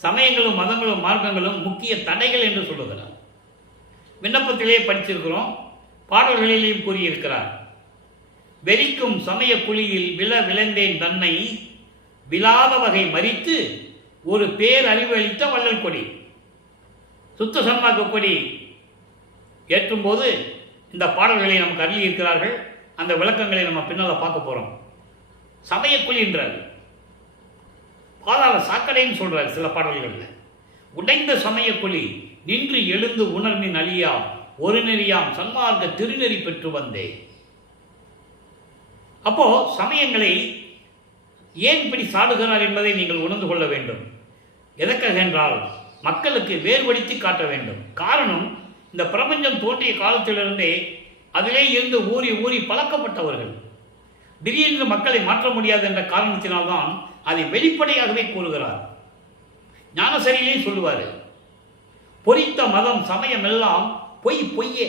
சமயங்களும் மதங்களும் மார்க்கங்களும் முக்கிய தடைகள் என்று சொல்லுகிறார். விண்ணப்பத்திலே படிச்சிருக்கிறோம், பாடல்களிலேயும் கூறியிருக்கிறார். வெறிக்கும் சமய குழியில் விளைந்தேன் தன்னை விழாத வகை மறித்து ஒரு பேரறிவு அளித்த வள்ளல் கொடி. சுத்த சன்மார்க்க கொடி ஏற்றும்போது இந்த பாடல்களை நமக்கு அருளி இருக்கிறார்கள். அந்த விளக்கங்களை நம்ம பின்னால் பார்க்க போகிறோம். சமயக்குழி என்றார், பாதாள சாக்கடைன்னு சொல்றார் சில பாடல்களில். உடைந்த சமயக்குழி நின்று எழுந்து உணர்வின் அழியா ஒரு நெறியாம் சன்மார்க்க திருநெறி பெற்று வந்தேன். அப்போ சமயங்களை ஏன் இப்படி சாடுகிறார் என்பதை நீங்கள் உணர்ந்து கொள்ள வேண்டும். எதற்காக என்றால் மக்களுக்கு வேறுபடுத்தி காட்ட வேண்டும். காரணம், இந்த பிரபஞ்சம் தோன்றிய காலத்திலிருந்தே அதிலே இருந்து ஊறி ஊறி பழக்கப்பட்டவர்கள். திடீரென்று மக்களை மாற்ற முடியாது என்ற காரணத்தினால்தான் அதை வெளிப்படையாகவே கூறுகிறார். ஞானசரியிலே சொல்லுவார், பொறித்த மதம் சமயம் எல்லாம் பொய் பொய்யே,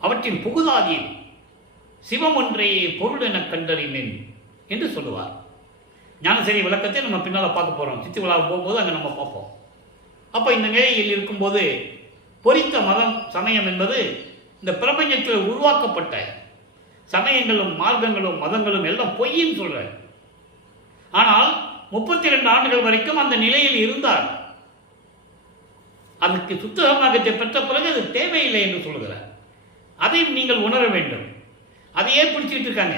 அவற்றின் புகுதாதீர் சிவம் ஒன்றே பொருள் என கண்டறினேன் என்று சொல்லுவார். ஞானசரி விளக்கத்தை நம்ம பின்னால் பார்க்க போகிறோம். சித்தி விழா போகும்போது அங்கே நம்ம பார்ப்போம். அப்போ இந்த நிலையில் இருக்கும்போது பொறித்த மதம் சமயம் என்பது இந்த பிரபஞ்சத்தில் உருவாக்கப்பட்ட சமயங்களும் மார்க்கங்களும் மதங்களும் எல்லாம் பொய்ன்னு சொல்ற. ஆனால் 32 ஆண்டுகள் வரைக்கும் அந்த நிலையில் இருந்தார். அதுக்கு சுத்த சன்மார்க்கத்தை பெற்ற பிறகு அது தேவையில்லை என்று சொல்கிறார். அதையும் நீங்கள் உணர வேண்டும். அதையே பிடிச்சிட்டு இருக்காங்க.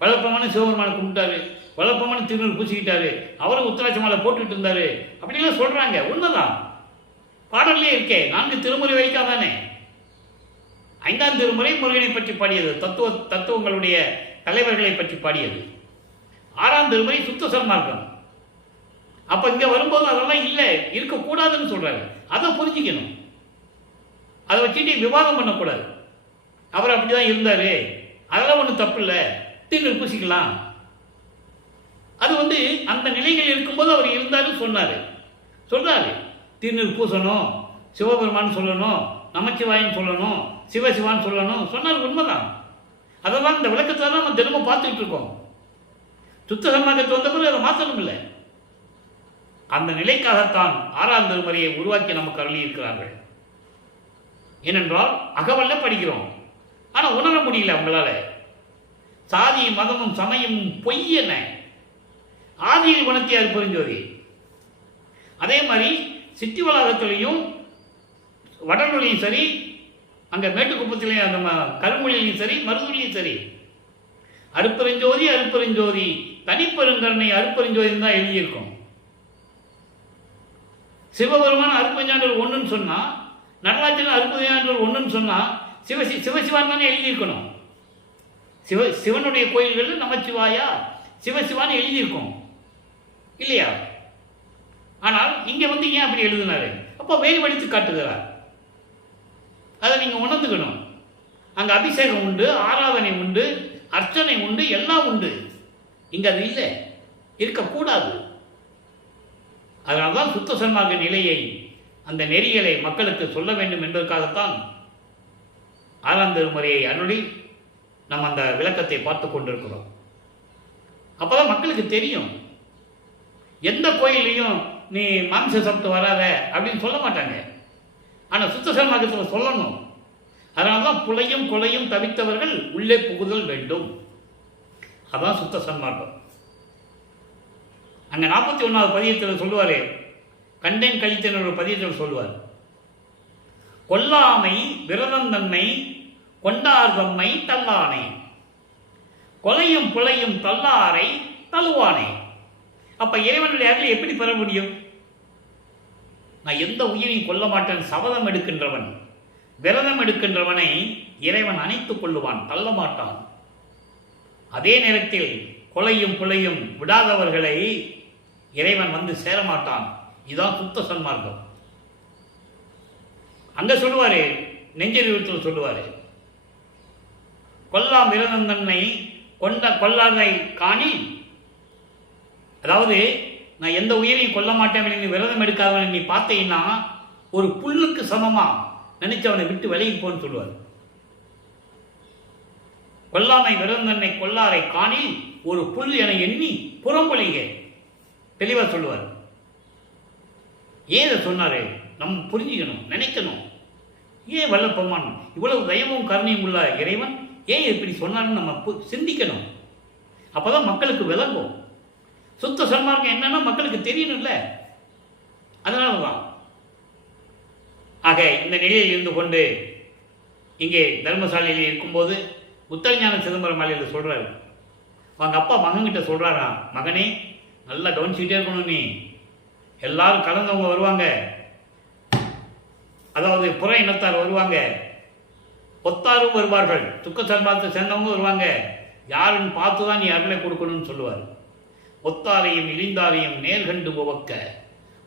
வளர்ப்பமான சிவபெருமானை கும்பிட்டாரு, வளர்ப்பமான திருநூறு பூசிக்கிட்டாரு, அவரும் உத்தராட்ச மாலை போட்டுக்கிட்டு இருந்தாரு அப்படிலாம் சொல்றாங்க. உண்மைதான், பாடல்லே இருக்கே. 4 திருமுறை வைக்காதானே. 5ஆம் திருமுறை முருகனை பற்றி பாடியது, தத்துவங்களுடைய தலைவர்களை பற்றி பாடியது. 6ஆம் திருமுறை சுத்த சன்மார்க்கம். அப்ப இங்க வரும்போது அதெல்லாம் இல்லை, இருக்கக்கூடாதுன்னு சொல்றாரு. அதை புரிஞ்சுக்கணும். அதை வச்சுட்டு விவாதம் பண்ணக்கூடாது. அவர் அப்படிதான் இருந்தாரு, அதெல்லாம் ஒன்றும் தப்பு இல்லை, திருநூறு பூசிக்கலாம். அது அந்த நிலைகள் இருக்கும்போது அவர் இருந்தாருன்னு சொல்றாரு. திருநூறு பூசணும், சிவபெருமான் சொல்லணும், நமச்சிவாயன்னு சொல்லணும், சிவசிவான்னு சொல்லணும் சொன்னார். உண்மைதான். அதெல்லாம் இந்த விளக்கத்தை தான் நம்ம தினமும் பார்த்துக்கிட்டு இருக்கோம். சுத்த சன்மார்க்கத்தை வந்த பிறகு அதை மாற்றணும் இல்லை. அந்த நிலைக்காகத்தான் 6ஆம் திருமுறையை உருவாக்கி நமக்கு அருளி இருக்கிறார்கள். ஏனென்றால் அகவல்ல படிக்கிறோம், ஆனால் உணர முடியல அவங்களால. சாதி மதமும் சமயமும் பொய் என்ன, ஆதியில் குணத்தை அருப்பெருஞ்சோதி. அதே மாதிரி சித்தி வளாகத்திலையும் வடநூலையும் சரி, அங்கே மேட்டுக்குப்பத்திலையும் அந்த கருமொழியிலையும் சரி, மருதுலையும் சரி, அருப்பெருஞ்சோதி அருப்பெருஞ்சோதி தனிப்பெருங்கருணை அருப்பெருஞ்சோதின்னு தான் எழுதியிருக்கும். சிவபெருமான அருப்பஞ்சாண்டல் ஒன்றுன்னு சொன்னா, நடராஜன் அருப்பஞ்சாண்டல் ஒன்றுன்னு சொன்னா, சிவசிவான் தானே எழுதியிருக்கணும். சிவனுடைய கோயில்கள் நமச்சிவாயா சிவசிவான்னு எழுதியிருக்கோம் இல்லையா? ஆனால் இங்க ஏன் அப்படி எழுதினாரு? அப்போ வேறுபடுத்தி காட்டுகிறார். அதை நீங்க உணர்ந்துக்கணும். அங்க அபிஷேகம் உண்டு, ஆராதனை உண்டு, அர்ச்சனை உண்டு, எல்லாம் உண்டு. இங்க அது இல்லை, இருக்கக்கூடாது. அதனால்தான் சுத்த சன்மார்க்க நிலையை, அந்த நெறிகளை மக்களுக்கு சொல்ல வேண்டும் என்பதற்காகத்தான் 6ஆம் திருமுறையை அருளி நம்ம அந்த விளக்கத்தை பார்த்து கொண்டிருக்கிறோம். அப்பதான் மக்களுக்கு தெரியும். எந்த கோயிலையும் நீ மாம்ச சப்து வராத அப்படின்னு சொல்ல மாட்டாங்க. ஆனால் சுத்த சன்மார்க்கத்தில் சொல்லணும். அதனால்தான் புலையும் கொலையும் தவித்தவர்கள் உள்ளே புகுதல் வேண்டும். அதான் சுத்த சன்மார்க்கம். அங்கே 41வது பதியத்தில் சொல்லுவார், கண்டேன் கழித்தேன் ஒரு பதியத்தில் சொல்லுவார், கொல்லாமை விரதந்தன்மை கொண்டார் தம்மை தல்லானை, கொலையும் புலையும் தல்லாரை தழுவானை. அப்ப இறைவனுடைய அருளை எப்படி பெற முடியும்? நான் எந்த உயிரையும் கொல்ல மாட்டேன் சபதம் எடுக்கின்றவன், விரதம் எடுக்கின்றவனை இறைவன் அணைத்துக் கொள்ளுவான், தள்ள மாட்டான். அதே நேரத்தில் கொலையும் புலையும் விடாதவர்களை இறைவன் சேரமாட்டான். இதுதான் சுத்த சன்மார்க்கம். அங்க சொல்லுவாரு, நெஞ்சறிவுத்தில் சொல்லுவாரு, கொல்லாம் விரதந்தன்னை கொண்ட கொல்லாதை காணி. அதாவது நான் எந்த உயிரையும் கொல்ல மாட்டேன் அப்படின்னு விரதம் எடுக்காதவனை நீ பார்த்தீங்கன்னா ஒரு புல்லுக்கு சமமா நினைச்சவனை விட்டு விலகி போன்னு சொல்லுவார். கொல்லாமை விரதந்தன்னை கொல்லாரை காணில் ஒரு புல் என எண்ணி புறம்பொழிக தெளிவா சொல்லுவார். ஏன் இதை சொன்னாரு? நம்ம புரிஞ்சுக்கணும், நினைக்கணும். ஏன் வல்லப்பெருமான் இவ்வளவு தயமும் கருணையும் உள்ள இறைவன் ஏன் இப்படி சொன்னாருன்னு நம்ம சிந்திக்கணும். அப்பதான் மக்களுக்கு விளங்கும். சுத்த சன்மார்க்கம் என்னன்னா மக்களுக்கு தெரியணும்ல. அதனாலதான் ஆக இந்த நிலையில் இருந்து கொண்டு இங்கே தர்மசாலையில் இருக்கும்போது உத்தரஞான சிதம்பரம் மலையில் சொல்றாரு, அவங்க அப்பா மகன்கிட்ட சொல்றாரா, மகனே நல்லா கவனிச்சுக்கிட்டே இருக்கணும், நீ எல்லாரும் கலந்தவங்க வருவாங்க, அதாவது புற இனத்தார் வருவாங்க, ஒத்தாரும் வருவார்கள், துக்க சன்மார்க்கத்தை சேர்ந்தவங்க வருவாங்க. யாருன்னு பார்த்து தான் நீ அருளை கொடுக்கணும்னு சொல்லுவார். ஒத்தாரையும் இழிந்தாரையும் நேர்கண்டு உவக்க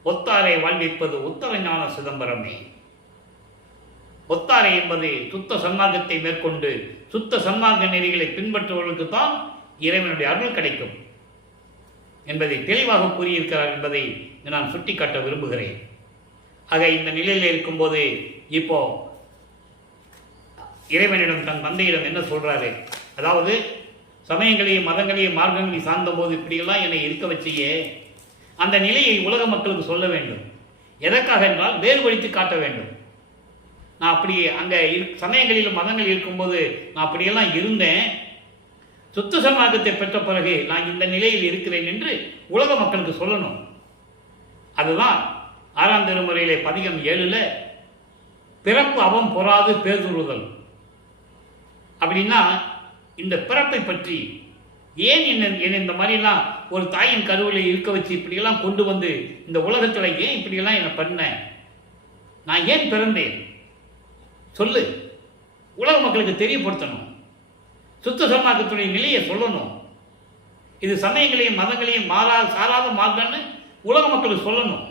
ஒத்தாரை வாழ்விப்பது உத்தர ஞான சிதம்பரமே. ஒத்தாரை என்பது சுத்த சன்மார்க்கத்தை மேற்கொண்டு சுத்த சன்மார்க்க நெறிகளை பின்பற்றுவர்களுக்கு தான் இறைவனுடைய அருள் கிடைக்கும் என்பதை தெளிவாக கூறியிருக்கிறார் என்பதை நான் சுட்டிக்காட்ட விரும்புகிறேன். ஆக இந்த நிலையில் இருக்கும்போது இப்போ இறைவனிடம் தன் தந்தையிடம் என்ன சொல்றாரு, அதாவது சமயங்களையும் மதங்களையும் மார்க்கங்களையும் சார்ந்த போது இப்படியெல்லாம் என்னை இருக்க வச்சியே, அந்த நிலையை உலக மக்களுக்கு சொல்ல வேண்டும். எதற்காக என்றால் வேறுபடுத்தி காட்ட வேண்டும். நான் அப்படி அங்கே சமயங்களிலும் மதங்கள் இருக்கும்போது நான் அப்படியெல்லாம் இருந்தேன், சுத்த சன்மார்க்கத்தை பெற்ற பிறகு நான் இந்த நிலையில் இருக்கிறேன் என்று உலக மக்களுக்கு சொல்லணும். அதுதான் 6ஆம் திருமுறையிலே பதிகம் 7ல் பிறப்பு அவம் பொறாது பேதுறுதல். அப்படின்னா இந்த பிறப்பை பற்றி ஏன் என்ன இந்த மாதிரிலாம் ஒரு தாயின் கருவில் இருக்க வச்சு இப்படியெல்லாம் கொண்டு வந்து இந்த உலகத்தில் ஏன் இப்படியெல்லாம் என்னை பண்ண, நான் ஏன் பிறந்தேன் சொல்லு, உலக மக்களுக்கு தெரியப்படுத்தணும். சுத்த சன்மார்க்கத்துடைய நிலையை சொல்லணும். இது சமயங்களையும் மதங்களையும் சாராத மார்க்கம்னு உலக மக்களுக்கு சொல்லணும்.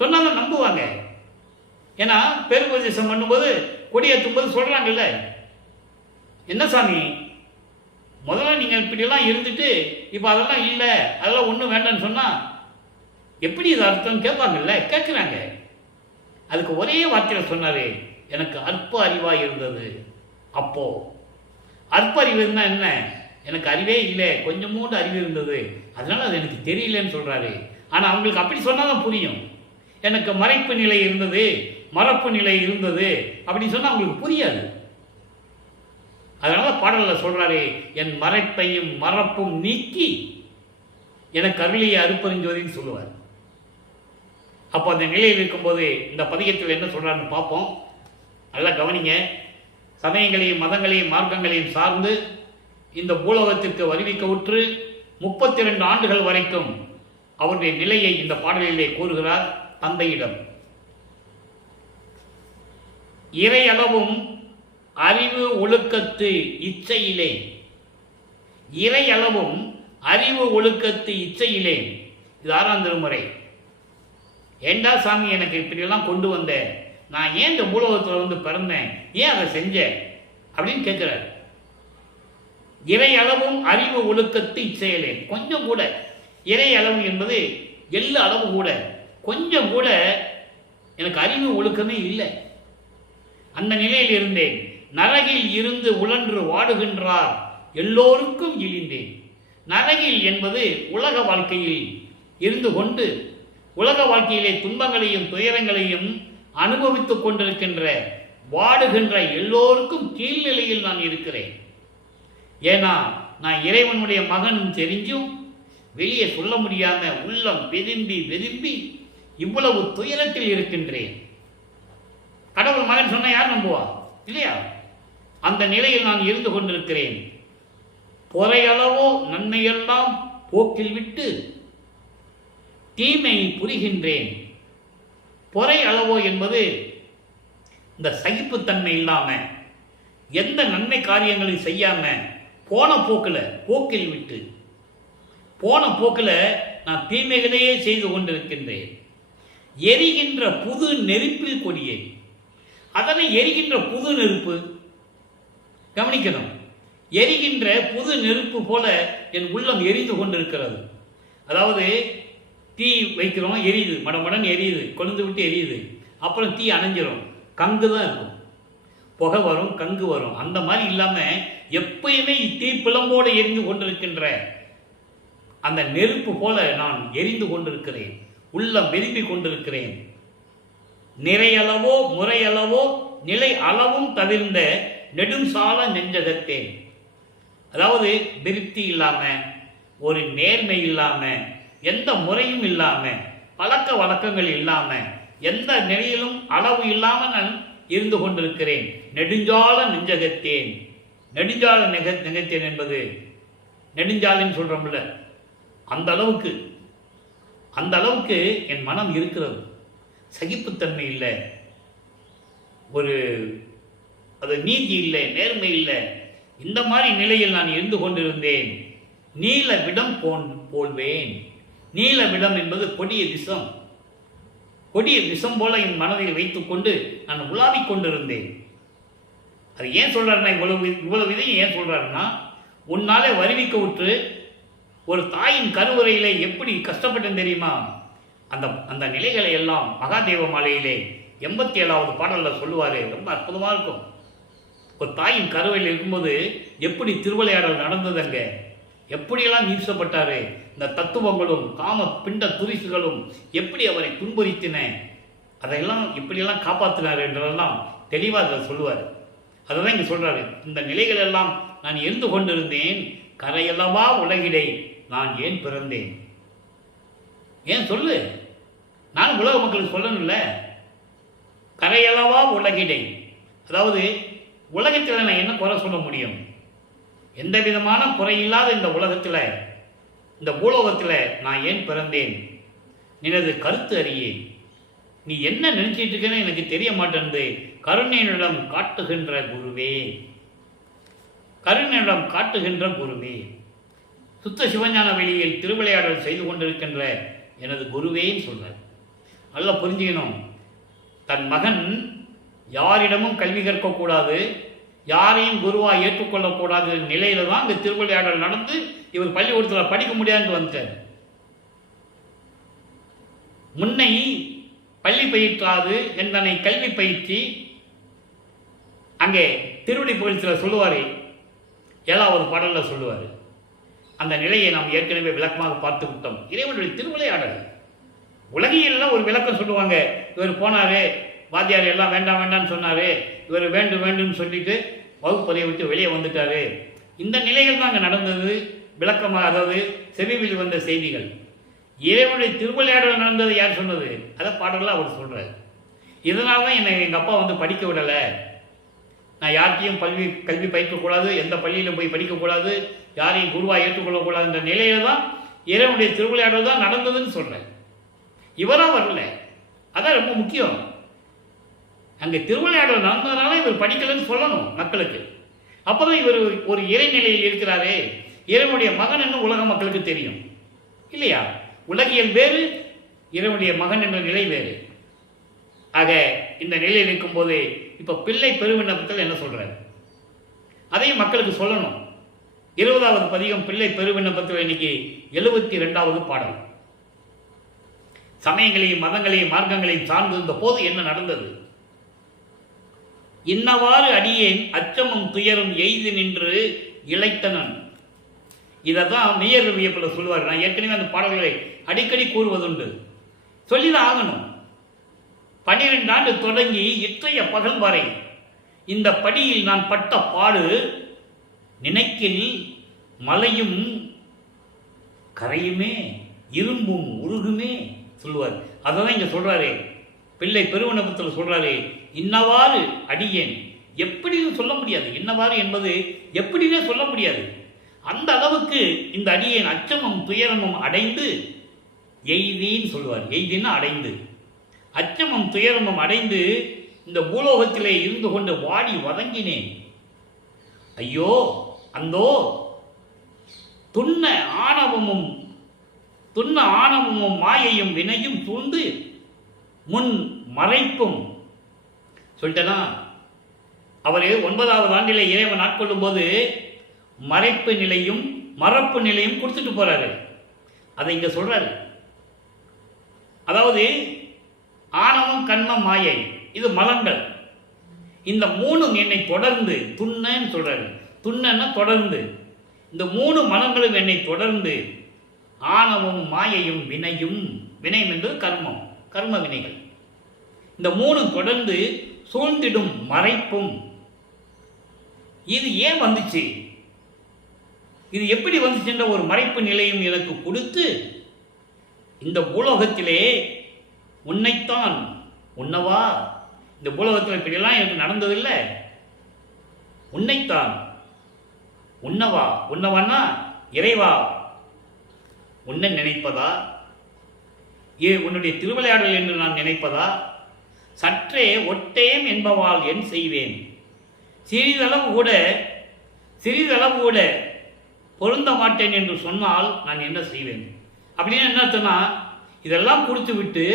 சொன்னாலும் நம்புவாங்க. ஏன்னா பேருபதேசம் பண்ணும்போது கொடியேற்றும் போது சொல்றாங்கல்ல, என்ன சாமி முதல்ல நீங்கள் இப்படியெல்லாம் இருந்துட்டு இப்போ அதெல்லாம் இல்லை, அதெல்லாம் ஒன்றும் வேண்டாம்னு சொன்னால் எப்படி இது அர்த்தம் கேட்பாங்கல்ல, கேட்குறாங்க. அதுக்கு ஒரே வார்த்தையில் சொன்னார், எனக்கு அற்ப அறிவாக இருந்தது. அப்போ அற்ப அறிவுன்னா என்ன, எனக்கு அறிவே இல்லை, கொஞ்சமோடு அறிவு இருந்தது, அதனால அது எனக்கு தெரியலன்னு சொல்கிறாரு. ஆனால் அவங்களுக்கு அப்படி சொன்னால் தான் புரியும். எனக்கு மறைப்பு நிலை இருந்தது, மறப்பு நிலை இருந்தது அப்படின்னு சொன்னால் அவங்களுக்கு புரியாது. அதனால பாடலில் சொல்றாரு, என் மறைப்பையும் மறப்பும் நீக்கி எனக்கு அருளிய அருப்பெருஞ்சோதின்னு சொல்லுவார். அப்போ அந்த நிலையில் இருக்கும்போது இந்த பதிகத்தில் என்ன சொல்றாருன்னு பார்ப்போம். நல்லா கவனிங்க. சமயங்களையும் மதங்களையும் மார்க்கங்களையும் சார்ந்து இந்த பூலோகத்திற்கு வருவிக்க உற்று 32 ஆண்டுகள் வரைக்கும் அவருடைய நிலையை இந்த பாடலிலே கூறுகிறார் தந்தையிடம். இறை அளவும் அறிவு ஒழுக்கத்து இச்சையிலே, இறை அளவும் அறிவு ஒழுக்கத்து இச்சையிலே. இது 6ஆம் திருமுறை. ஏண்டா சாமி எனக்கு இப்படியெல்லாம் கொண்டு வந்த, நான் ஏன் இந்த பூலோகத்தில் வந்து பிறந்தேன், ஏன் அதை செஞ்சேன் அப்படின்னு கேட்கிறார். இறை அளவும் அறிவு ஒழுக்கத்து இச்சையிலே. கொஞ்சம் கூட இறை அளவு என்பது எள்ளு அளவு கூட, கொஞ்சம் கூட எனக்கு அறிவு ஒழுக்கமே இல்லை. அந்த நிலையில் இருந்தேன். நரகில் இருந்து உழன்று வாடுகின்றார் எல்லோருக்கும் இழிந்தேன். நரகில் என்பது உலக வாழ்க்கையில் இருந்து கொண்டு உலக வாழ்க்கையிலே துன்பங்களையும் துயரங்களையும் அனுபவித்துக் கொண்டிருக்கின்ற வாடுகின்ற எல்லோருக்கும் கீழ்நிலையில் நான் இருக்கிறேன். ஏன்னா நான் இறைவனுடைய மகன் தெரிஞ்சும் வெளியே சொல்ல முடியாம உள்ளம் வெதும்பி இவ்வளவு துயரத்தில் இருக்கின்றேன். கடவுள் மகன் சொன்ன யார் நம்புவா இல்லையா? அந்த நிலையில் நான் இருந்து கொண்டிருக்கிறேன். பொறையளவோ நன்மையெல்லாம் போக்கில் விட்டு தீமை புரிகின்றேன். பொறை அளவோ என்பது இந்த சகிப்புத்தன்மை இல்லாம எந்த நன்மை காரியங்களையும் செய்யாம போக்கில் விட்டு போன போக்கில் நான் தீமைகளையே செய்து கொண்டிருக்கின்றேன். எரிகின்ற புது நெருப்பில் கொடியே. அதனை எரிகின்ற புது நெருப்பு கவனிக்கணும். எரிகின்ற புது நெருப்பு போல என் உள்ளம் எரிந்து கொண்டிருக்கிறது. அதாவது தீ வைக்கிறோம், எரியுது, மடமடன் எரியுது, கொழுந்து விட்டு எரியுது, அப்புறம் தீ அணைஞ்சிரும், கங்கு தான் இருக்கும், புகை வரும், கங்கு வரும். அந்த மாதிரி இல்லாமல் எப்பயுமே தீ பிளம்போடு எரிந்து கொண்டிருக்கின்ற அந்த நெருப்பு போல நான் எரிந்து கொண்டிருக்கிறேன். உள்ளம் விரும்பி கொண்டிருக்கிறேன். நிறையளவோ முறையளவோ நிலை அளவும் தவிர்ந்த நெடும்சால நெஞ்சகத்தேன். அதாவது திருப்தி இல்லாம, ஒரு நேர்மை இல்லாம, எந்த முறையும் இல்லாம, பழக்க வழக்கங்கள் இல்லாம, எந்த நிலையிலும் அளவு இல்லாம நான் இருந்து கொண்டிருக்கிறேன். நெடுஞ்சால நெஞ்சகத்தேன். நெடுஞ்சால நிகழ்த்தேன் என்பது நெடுஞ்சாலைன்னு சொல்றோம்ல, அந்த அளவுக்கு என் மனம் இருக்கிறது. சகிப்புத்தன்மை இல்லை, ஒரு அது நீதி இல்லை, நேர்மை இல்லை. இந்த மாதிரி நிலையில் நான் இருந்து கொண்டிருந்தேன். நீல விடம் போல்வேன். நீல விடம் என்பது கொடிய விஷம். கொடிய விஷம் போல என் மனதில் வைத்துக்கொண்டு நான் உலாவிக் கொண்டிருந்தேன். அது ஏன் சொல்றாருன்னா, இவ்வளவு இதையும் ஏன் சொல்றாருன்னா, உன்னாலே வருவிக்க விட்டு ஒரு தாயின் கருவறையிலே எப்படி கஷ்டப்பட்டேன் தெரியுமா? அந்த அந்த நிலைகளை எல்லாம் மகாதேவ மாலையிலே 87வது பாடலில் சொல்லுவார். ரொம்ப அற்புதமாக இருக்கும். ஒரு தாயின் கருவையில் இருக்கும்போது எப்படி திருவிளையாடல் நடந்தது, அங்கே எப்படியெல்லாம் வீசப்பட்டார், இந்த தத்துவங்களும் காம பிண்ட துரிசுகளும் எப்படி அவரை துன்புறுத்தின, அதையெல்லாம் எப்படியெல்லாம் காப்பாற்றினார் என்றெல்லாம் தெளிவாக அதில் சொல்லுவார். அதை தான் இங்கே சொல்கிறாரு. இந்த நிலைகள் எல்லாம் நான் இருந்து கொண்டிருந்தேன். கரையல்லவா உலகிடை நான் ஏன் பிறந்தேன்? ஏன் சொல்லு, நான் உலக மக்களுக்கு சொல்லணும்ல. கரையளவா உலகிடை, அதாவது உலகத்தில் நான் என்ன குறை சொல்ல முடியும்? எந்த விதமான குறையில்லாத இந்த உலகத்தில், இந்த பூலோகத்தில் நான் ஏன் பிறந்தேன்? நினது கருத்து அறியேன். நீ என்ன நினைச்சிட்டு இருக்கேன்னு எனக்கு தெரிய மாட்டேன்து. கருணையிடம் காட்டுகின்ற குருவே, கருணையிடம் காட்டுகின்ற குருவே, சுத்த சிவஞான வெளியில் திருவிளையாடல் செய்து கொண்டிருக்கின்ற எனது குருவேன்னு சொல்றார். நல்லா புரிஞ்சுக்கணும். தன் மகன் யாரிடமும் கல்வி கற்கக்கூடாது, யாரையும் குருவாக ஏற்றுக்கொள்ளக்கூடாத நிலையில தான் இந்த திருவிளையாடல் நடந்து இவர் பள்ளிக்கூடத்தில் படிக்க முடியாதுன்னு வந்துட்டார். முன்னை பள்ளி பயிற்றாது என்பனை கல்வி பயிற்சி அங்கே திருவடி புகழ்ச்சியில் சொல்லுவார், 7வது பாடலில் சொல்லுவார். அந்த நிலையை நாம் ஏற்கனவே விளக்கமாக பார்த்து விட்டோம். இறைவனுடைய திருவிளையாடல் உலகியெல்லாம் ஒரு விளக்கம் சொல்லுவாங்க. இவர் போனார், வாத்தியார் எல்லாம் வேண்டாம் வேண்டாம்னு சொன்னார், இவர் வேண்டும் வேண்டும்னு சொல்லிட்டு வகுப்பறையை விட்டு வெளியே வந்துட்டார். இந்த நிலைகள் தான் அங்கே நடந்தது விளக்கமாக, அதாவது செவிவில் வந்த செய்திகள். இறைவனுடைய திருவிளையாடல் நடந்தது யார் சொன்னது? அதை பாடலாம் அவர் சொல்கிறார். இதனால தான் என்னை எங்கள் அப்பா வந்து படிக்க விடலை. நான் யார்கிட்டையும் கல்வி பயிற்கக்கூடாது, எந்த பள்ளியிலும் போய் படிக்கக்கூடாது, யாரையும் குருவாக ஏற்றுக்கொள்ளக்கூடாதுன்ற நிலையில தான் இறைவனுடைய திருவிளையாடல் தான் நடந்ததுன்னு சொல்கிறேன். இவராக வரல. அதான் ரொம்ப முக்கியம். அங்கே திருவிளையாடல் நடந்ததுனால இவர் படிக்கலன்னு சொல்லணும் மக்களுக்கு. அப்போதான் இவர் ஒரு இறைநிலையில் இருக்கிறாரே, இறைவனுடைய மகன் என்று உலக மக்களுக்கு தெரியும் இல்லையா? உலகியல் வேறு, இறைவனுடைய மகன் என்ற நிலை வேறு. ஆக இந்த நிலையில் இருக்கும்போது இப்போ பிள்ளை பெருவிண்ணப்பத்தில் என்ன சொல்றாரு அதையும் மக்களுக்கு சொல்லணும். 20வது பதிகம் பிள்ளை பெருவிண்ணப்பத்தில் இன்னைக்கு 72வது பாடல். சமயங்களையும் மதங்களையும் மார்க்கங்களையும் சார்ந்திருந்த போது என்ன நடந்தது? இன்னவாறு அடியேன் அச்சமும் துயரும் எய்து நின்று இளைத்தனன். இதைதான் மெய்யர் வியப்பில் சொல்லுவார். நான் ஏற்கனவே அந்த பாடல்களை அடிக்கடி கூறுவதுண்டு, சொல்லிதான் ஆகணும். 12 ஆண்டு தொடங்கி இற்றைய பகல் வரை இந்த படியில் நான் பட்ட பாடு நினைக்கில் மலையும் கரையுமே இரும்பும் உருகுமே சொல்லுவார். அதான் இங்க சொல்றாரு, பிள்ளை பெருவிண்ணப்பத்தில் சொல்றாரு, இன்னவாறு அடியேன். எப்படின்னு சொல்ல முடியாது, இன்னவாறு என்பது எப்படின்னே சொல்ல முடியாது. அந்த அளவுக்கு இந்த அடியேன் அச்சமும் துயரமும் அடைந்து எய்தின்னு சொல்லுவார். எய்தின்னா அடைந்து, அச்சமும் துயரமும் அடைந்து இந்த பூலோகத்திலே இருந்து கொண்டு வாடி வதங்கினேன். ஐயோ அந்தோ துண்ண ஆணவமும் மாயையும் வினையும் சூழ்ந்து முன் மறைப்பும் சொல்லிட்டனா. அவர் 9வது ஆண்டிலே இறைவன் ஆட்கொள்ளும் போது மறைப்பு நிலையும் மறப்பு நிலையும் கொடுத்துட்டு போறாரு. அதை இங்க சொல்றாரு. அதாவது ஆணவம் கண்மம் மாயை இது மலங்கள். இந்த 3 என்னை தொடர்ந்து துண்ணன்னு சொல்றாரு. துண்ணன்னா தொடர்ந்து. இந்த 3 மலங்களும் என்னை தொடர்ந்து ஆணவம் மாயையும் வினையும், வினையும் என்பது கர்மம், கர்ம வினைகள். இந்த 3 தொடர்ந்து சூழ்ந்திடும் மறைப்பும். இது ஏன் வந்துச்சு, இது எப்படி வந்துச்சுன்ற ஒரு மறைப்பு நிலையும் எனக்கு கொடுத்து இந்த பூலோகத்திலே உன்னைத்தான் உன்னவா, இந்த பூலோகத்தில் இப்படியெல்லாம் எனக்கு நடந்ததில்லை, உன்னைத்தான் உன்னவா, உன்னவான்னா இறைவா, உன்னை நினைப்பதா, உன்னுடைய திருவிளையாடல் என்று நான் நினைப்பதா? சற்றே ஒட்டேம் என்பவால் என் செய்வேன். சிறிதளவு கூட பொருந்த மாட்டேன் என்று சொன்னால் நான் என்ன செய்வேன்? அப்படின்னு என்ன அர்த்தம்னா, இதெல்லாம் கொடுத்து விட்டு,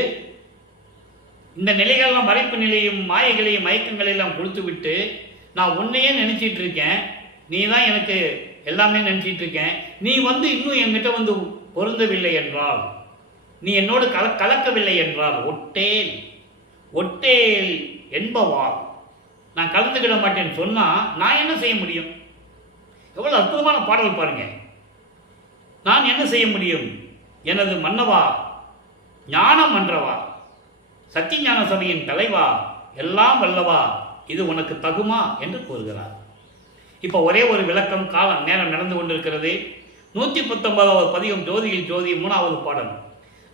இந்த நிலைகளெல்லாம் மறைப்பு நிலையும் மாயைகளையும் மயக்கங்களெல்லாம் கொடுத்து விட்டு, நான் உன்னையே நினச்சிட்டு இருக்கேன், நீ தான் எனக்கு எல்லாமே நினச்சிட்டு இருக்கேன், நீ இன்னும் என்கிட்ட பொருந்தவில்லை என்றால், நீ என்னோடு கலக்கவில்லை என்றால், ஒட்டேல் என்பவால் நான் கலந்துக்கிட மாட்டேன்னு சொன்னால் நான் என்ன செய்ய முடியும்? எவ்வளோ அற்புதமான பாடல் பாருங்க. நான் என்ன செய்ய முடியும்? எனது மன்னவா, ஞானம் மன்றவா, சத்தியஞான சபையின் தலைவா, எல்லாம் வல்லவா, இது உனக்கு தகுமா என்று கூறுகிறார். இப்போ ஒரே ஒரு விளக்கம், காலம் நேரம் நடந்து கொண்டிருக்கிறது. 119வது பதிகம் ஜோதியில் ஜோதி 3வது பாடல்.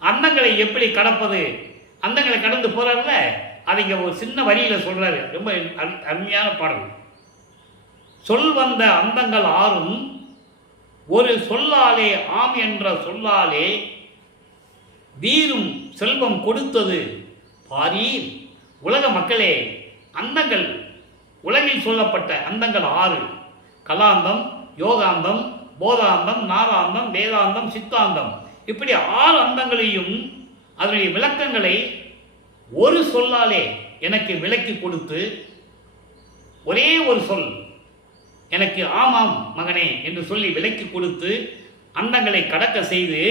அந்தங்களை எப்படி கடப்பது? அந்தங்களை கடந்து போறாருல, அதை இங்கே ஒரு சின்ன வரியில சொல்றாரு. ரொம்ப அருமையான பாடல். சொல் வந்த அந்தங்கள் ஆறும் ஒரு சொல்லாலே, ஆம் என்ற சொல்லாலே வீரும் செல்வம் கொடுத்தது பாரீர். உலக மக்களே, அந்தங்கள், உலகில் சொல்லப்பட்ட அந்தங்கள் 6: கலாந்தம், யோகாந்தம், போதாந்தம், நாதாந்தம், வேதாந்தம், சித்தாந்தம். இப்படி 6 அந்தங்களையும் அதனுடைய விளக்கங்களை ஒரு சொல்லாலே எனக்கு விளக்கி கொடுத்து, ஒரே ஒரு சொல் எனக்கு ஆமாம் மகனே என்று சொல்லி விலக்கி கொடுத்து அண்டங்களை கடக்க செய்து,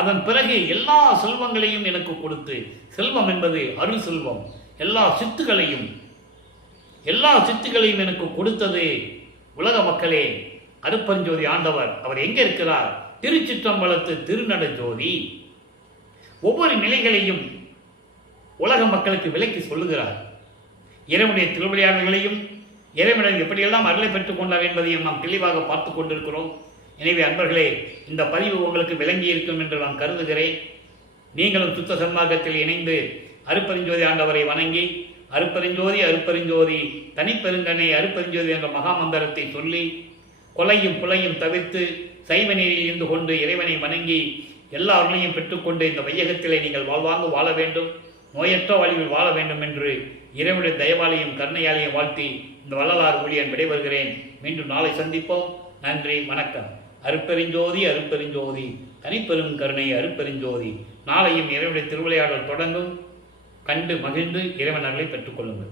அதன் பிறகு எல்லா செல்வங்களையும் எனக்கு கொடுத்து, செல்வம் என்பது அருள் செல்வம், எல்லா சித்துகளையும் எனக்கு கொடுத்தது உலக மக்களே அருப்பஞ்சோதி ஆண்டவர். அவர் எங்கே இருக்கிறார்? திருச்சிற்றம்பலத்து திருநட ஜோதி. ஒவ்வொரு நிலைகளையும் உலக மக்களுக்கு விலக்கி சொல்லுகிறார். இறைவனுடைய திருவிளையாடல்களையும் இறைவனர் எப்படியெல்லாம் அருளை பெற்றுக் கொண்டார் என்பதையும் நாம் தெளிவாக பார்த்து கொண்டிருக்கிறோம். எனவே அன்பர்களே, இந்த பதிவு உங்களுக்கு விளங்கி இருக்கும் என்று நான் கருதுகிறேன். நீங்களும் சுத்த சன்மார்க்கத்தில் இணைந்து அருப்பெருஞ்சோதி ஆண்டவரை வணங்கி, அருப்பெருஞ்சோதி அருப்பெருஞ்சோதி தனிப்பெருங்கனை அருப்பெருஞ்சோதி என்ற மகாமந்திரத்தை சொல்லி, கொலையும் புலையும் தவிர்த்து சைவ நீரில் இருந்து கொண்டு இறைவனை வணங்கி எல்லா அருளையும் பெற்றுக்கொண்டு இந்த வையகத்திலே நீங்கள் வாழ்வாங்கு வாழ வேண்டும், நோயற்ற வாழ்வில் வாழ வேண்டும் என்று இறைவனுடைய தயவாலையும் கருணையாலையும் வாழ்த்தி இந்த வள்ளலார் ஊழியன் விடைபெறுகிறேன். மீண்டும் நாளை சந்திப்போம். நன்றி, வணக்கம். அருப்பெருஞ்சோதி அருப்பெருஞ்சோதி தனிப்பெரும் கருணை அருப்பெருஞ்சோதி. நாளையும் இறைவனுடைய திருவிளையாடல் தொடங்கும். கண்டு மகிழ்ந்து இறைவன் அருளை பெற்றுக்கொள்ளுங்கள்.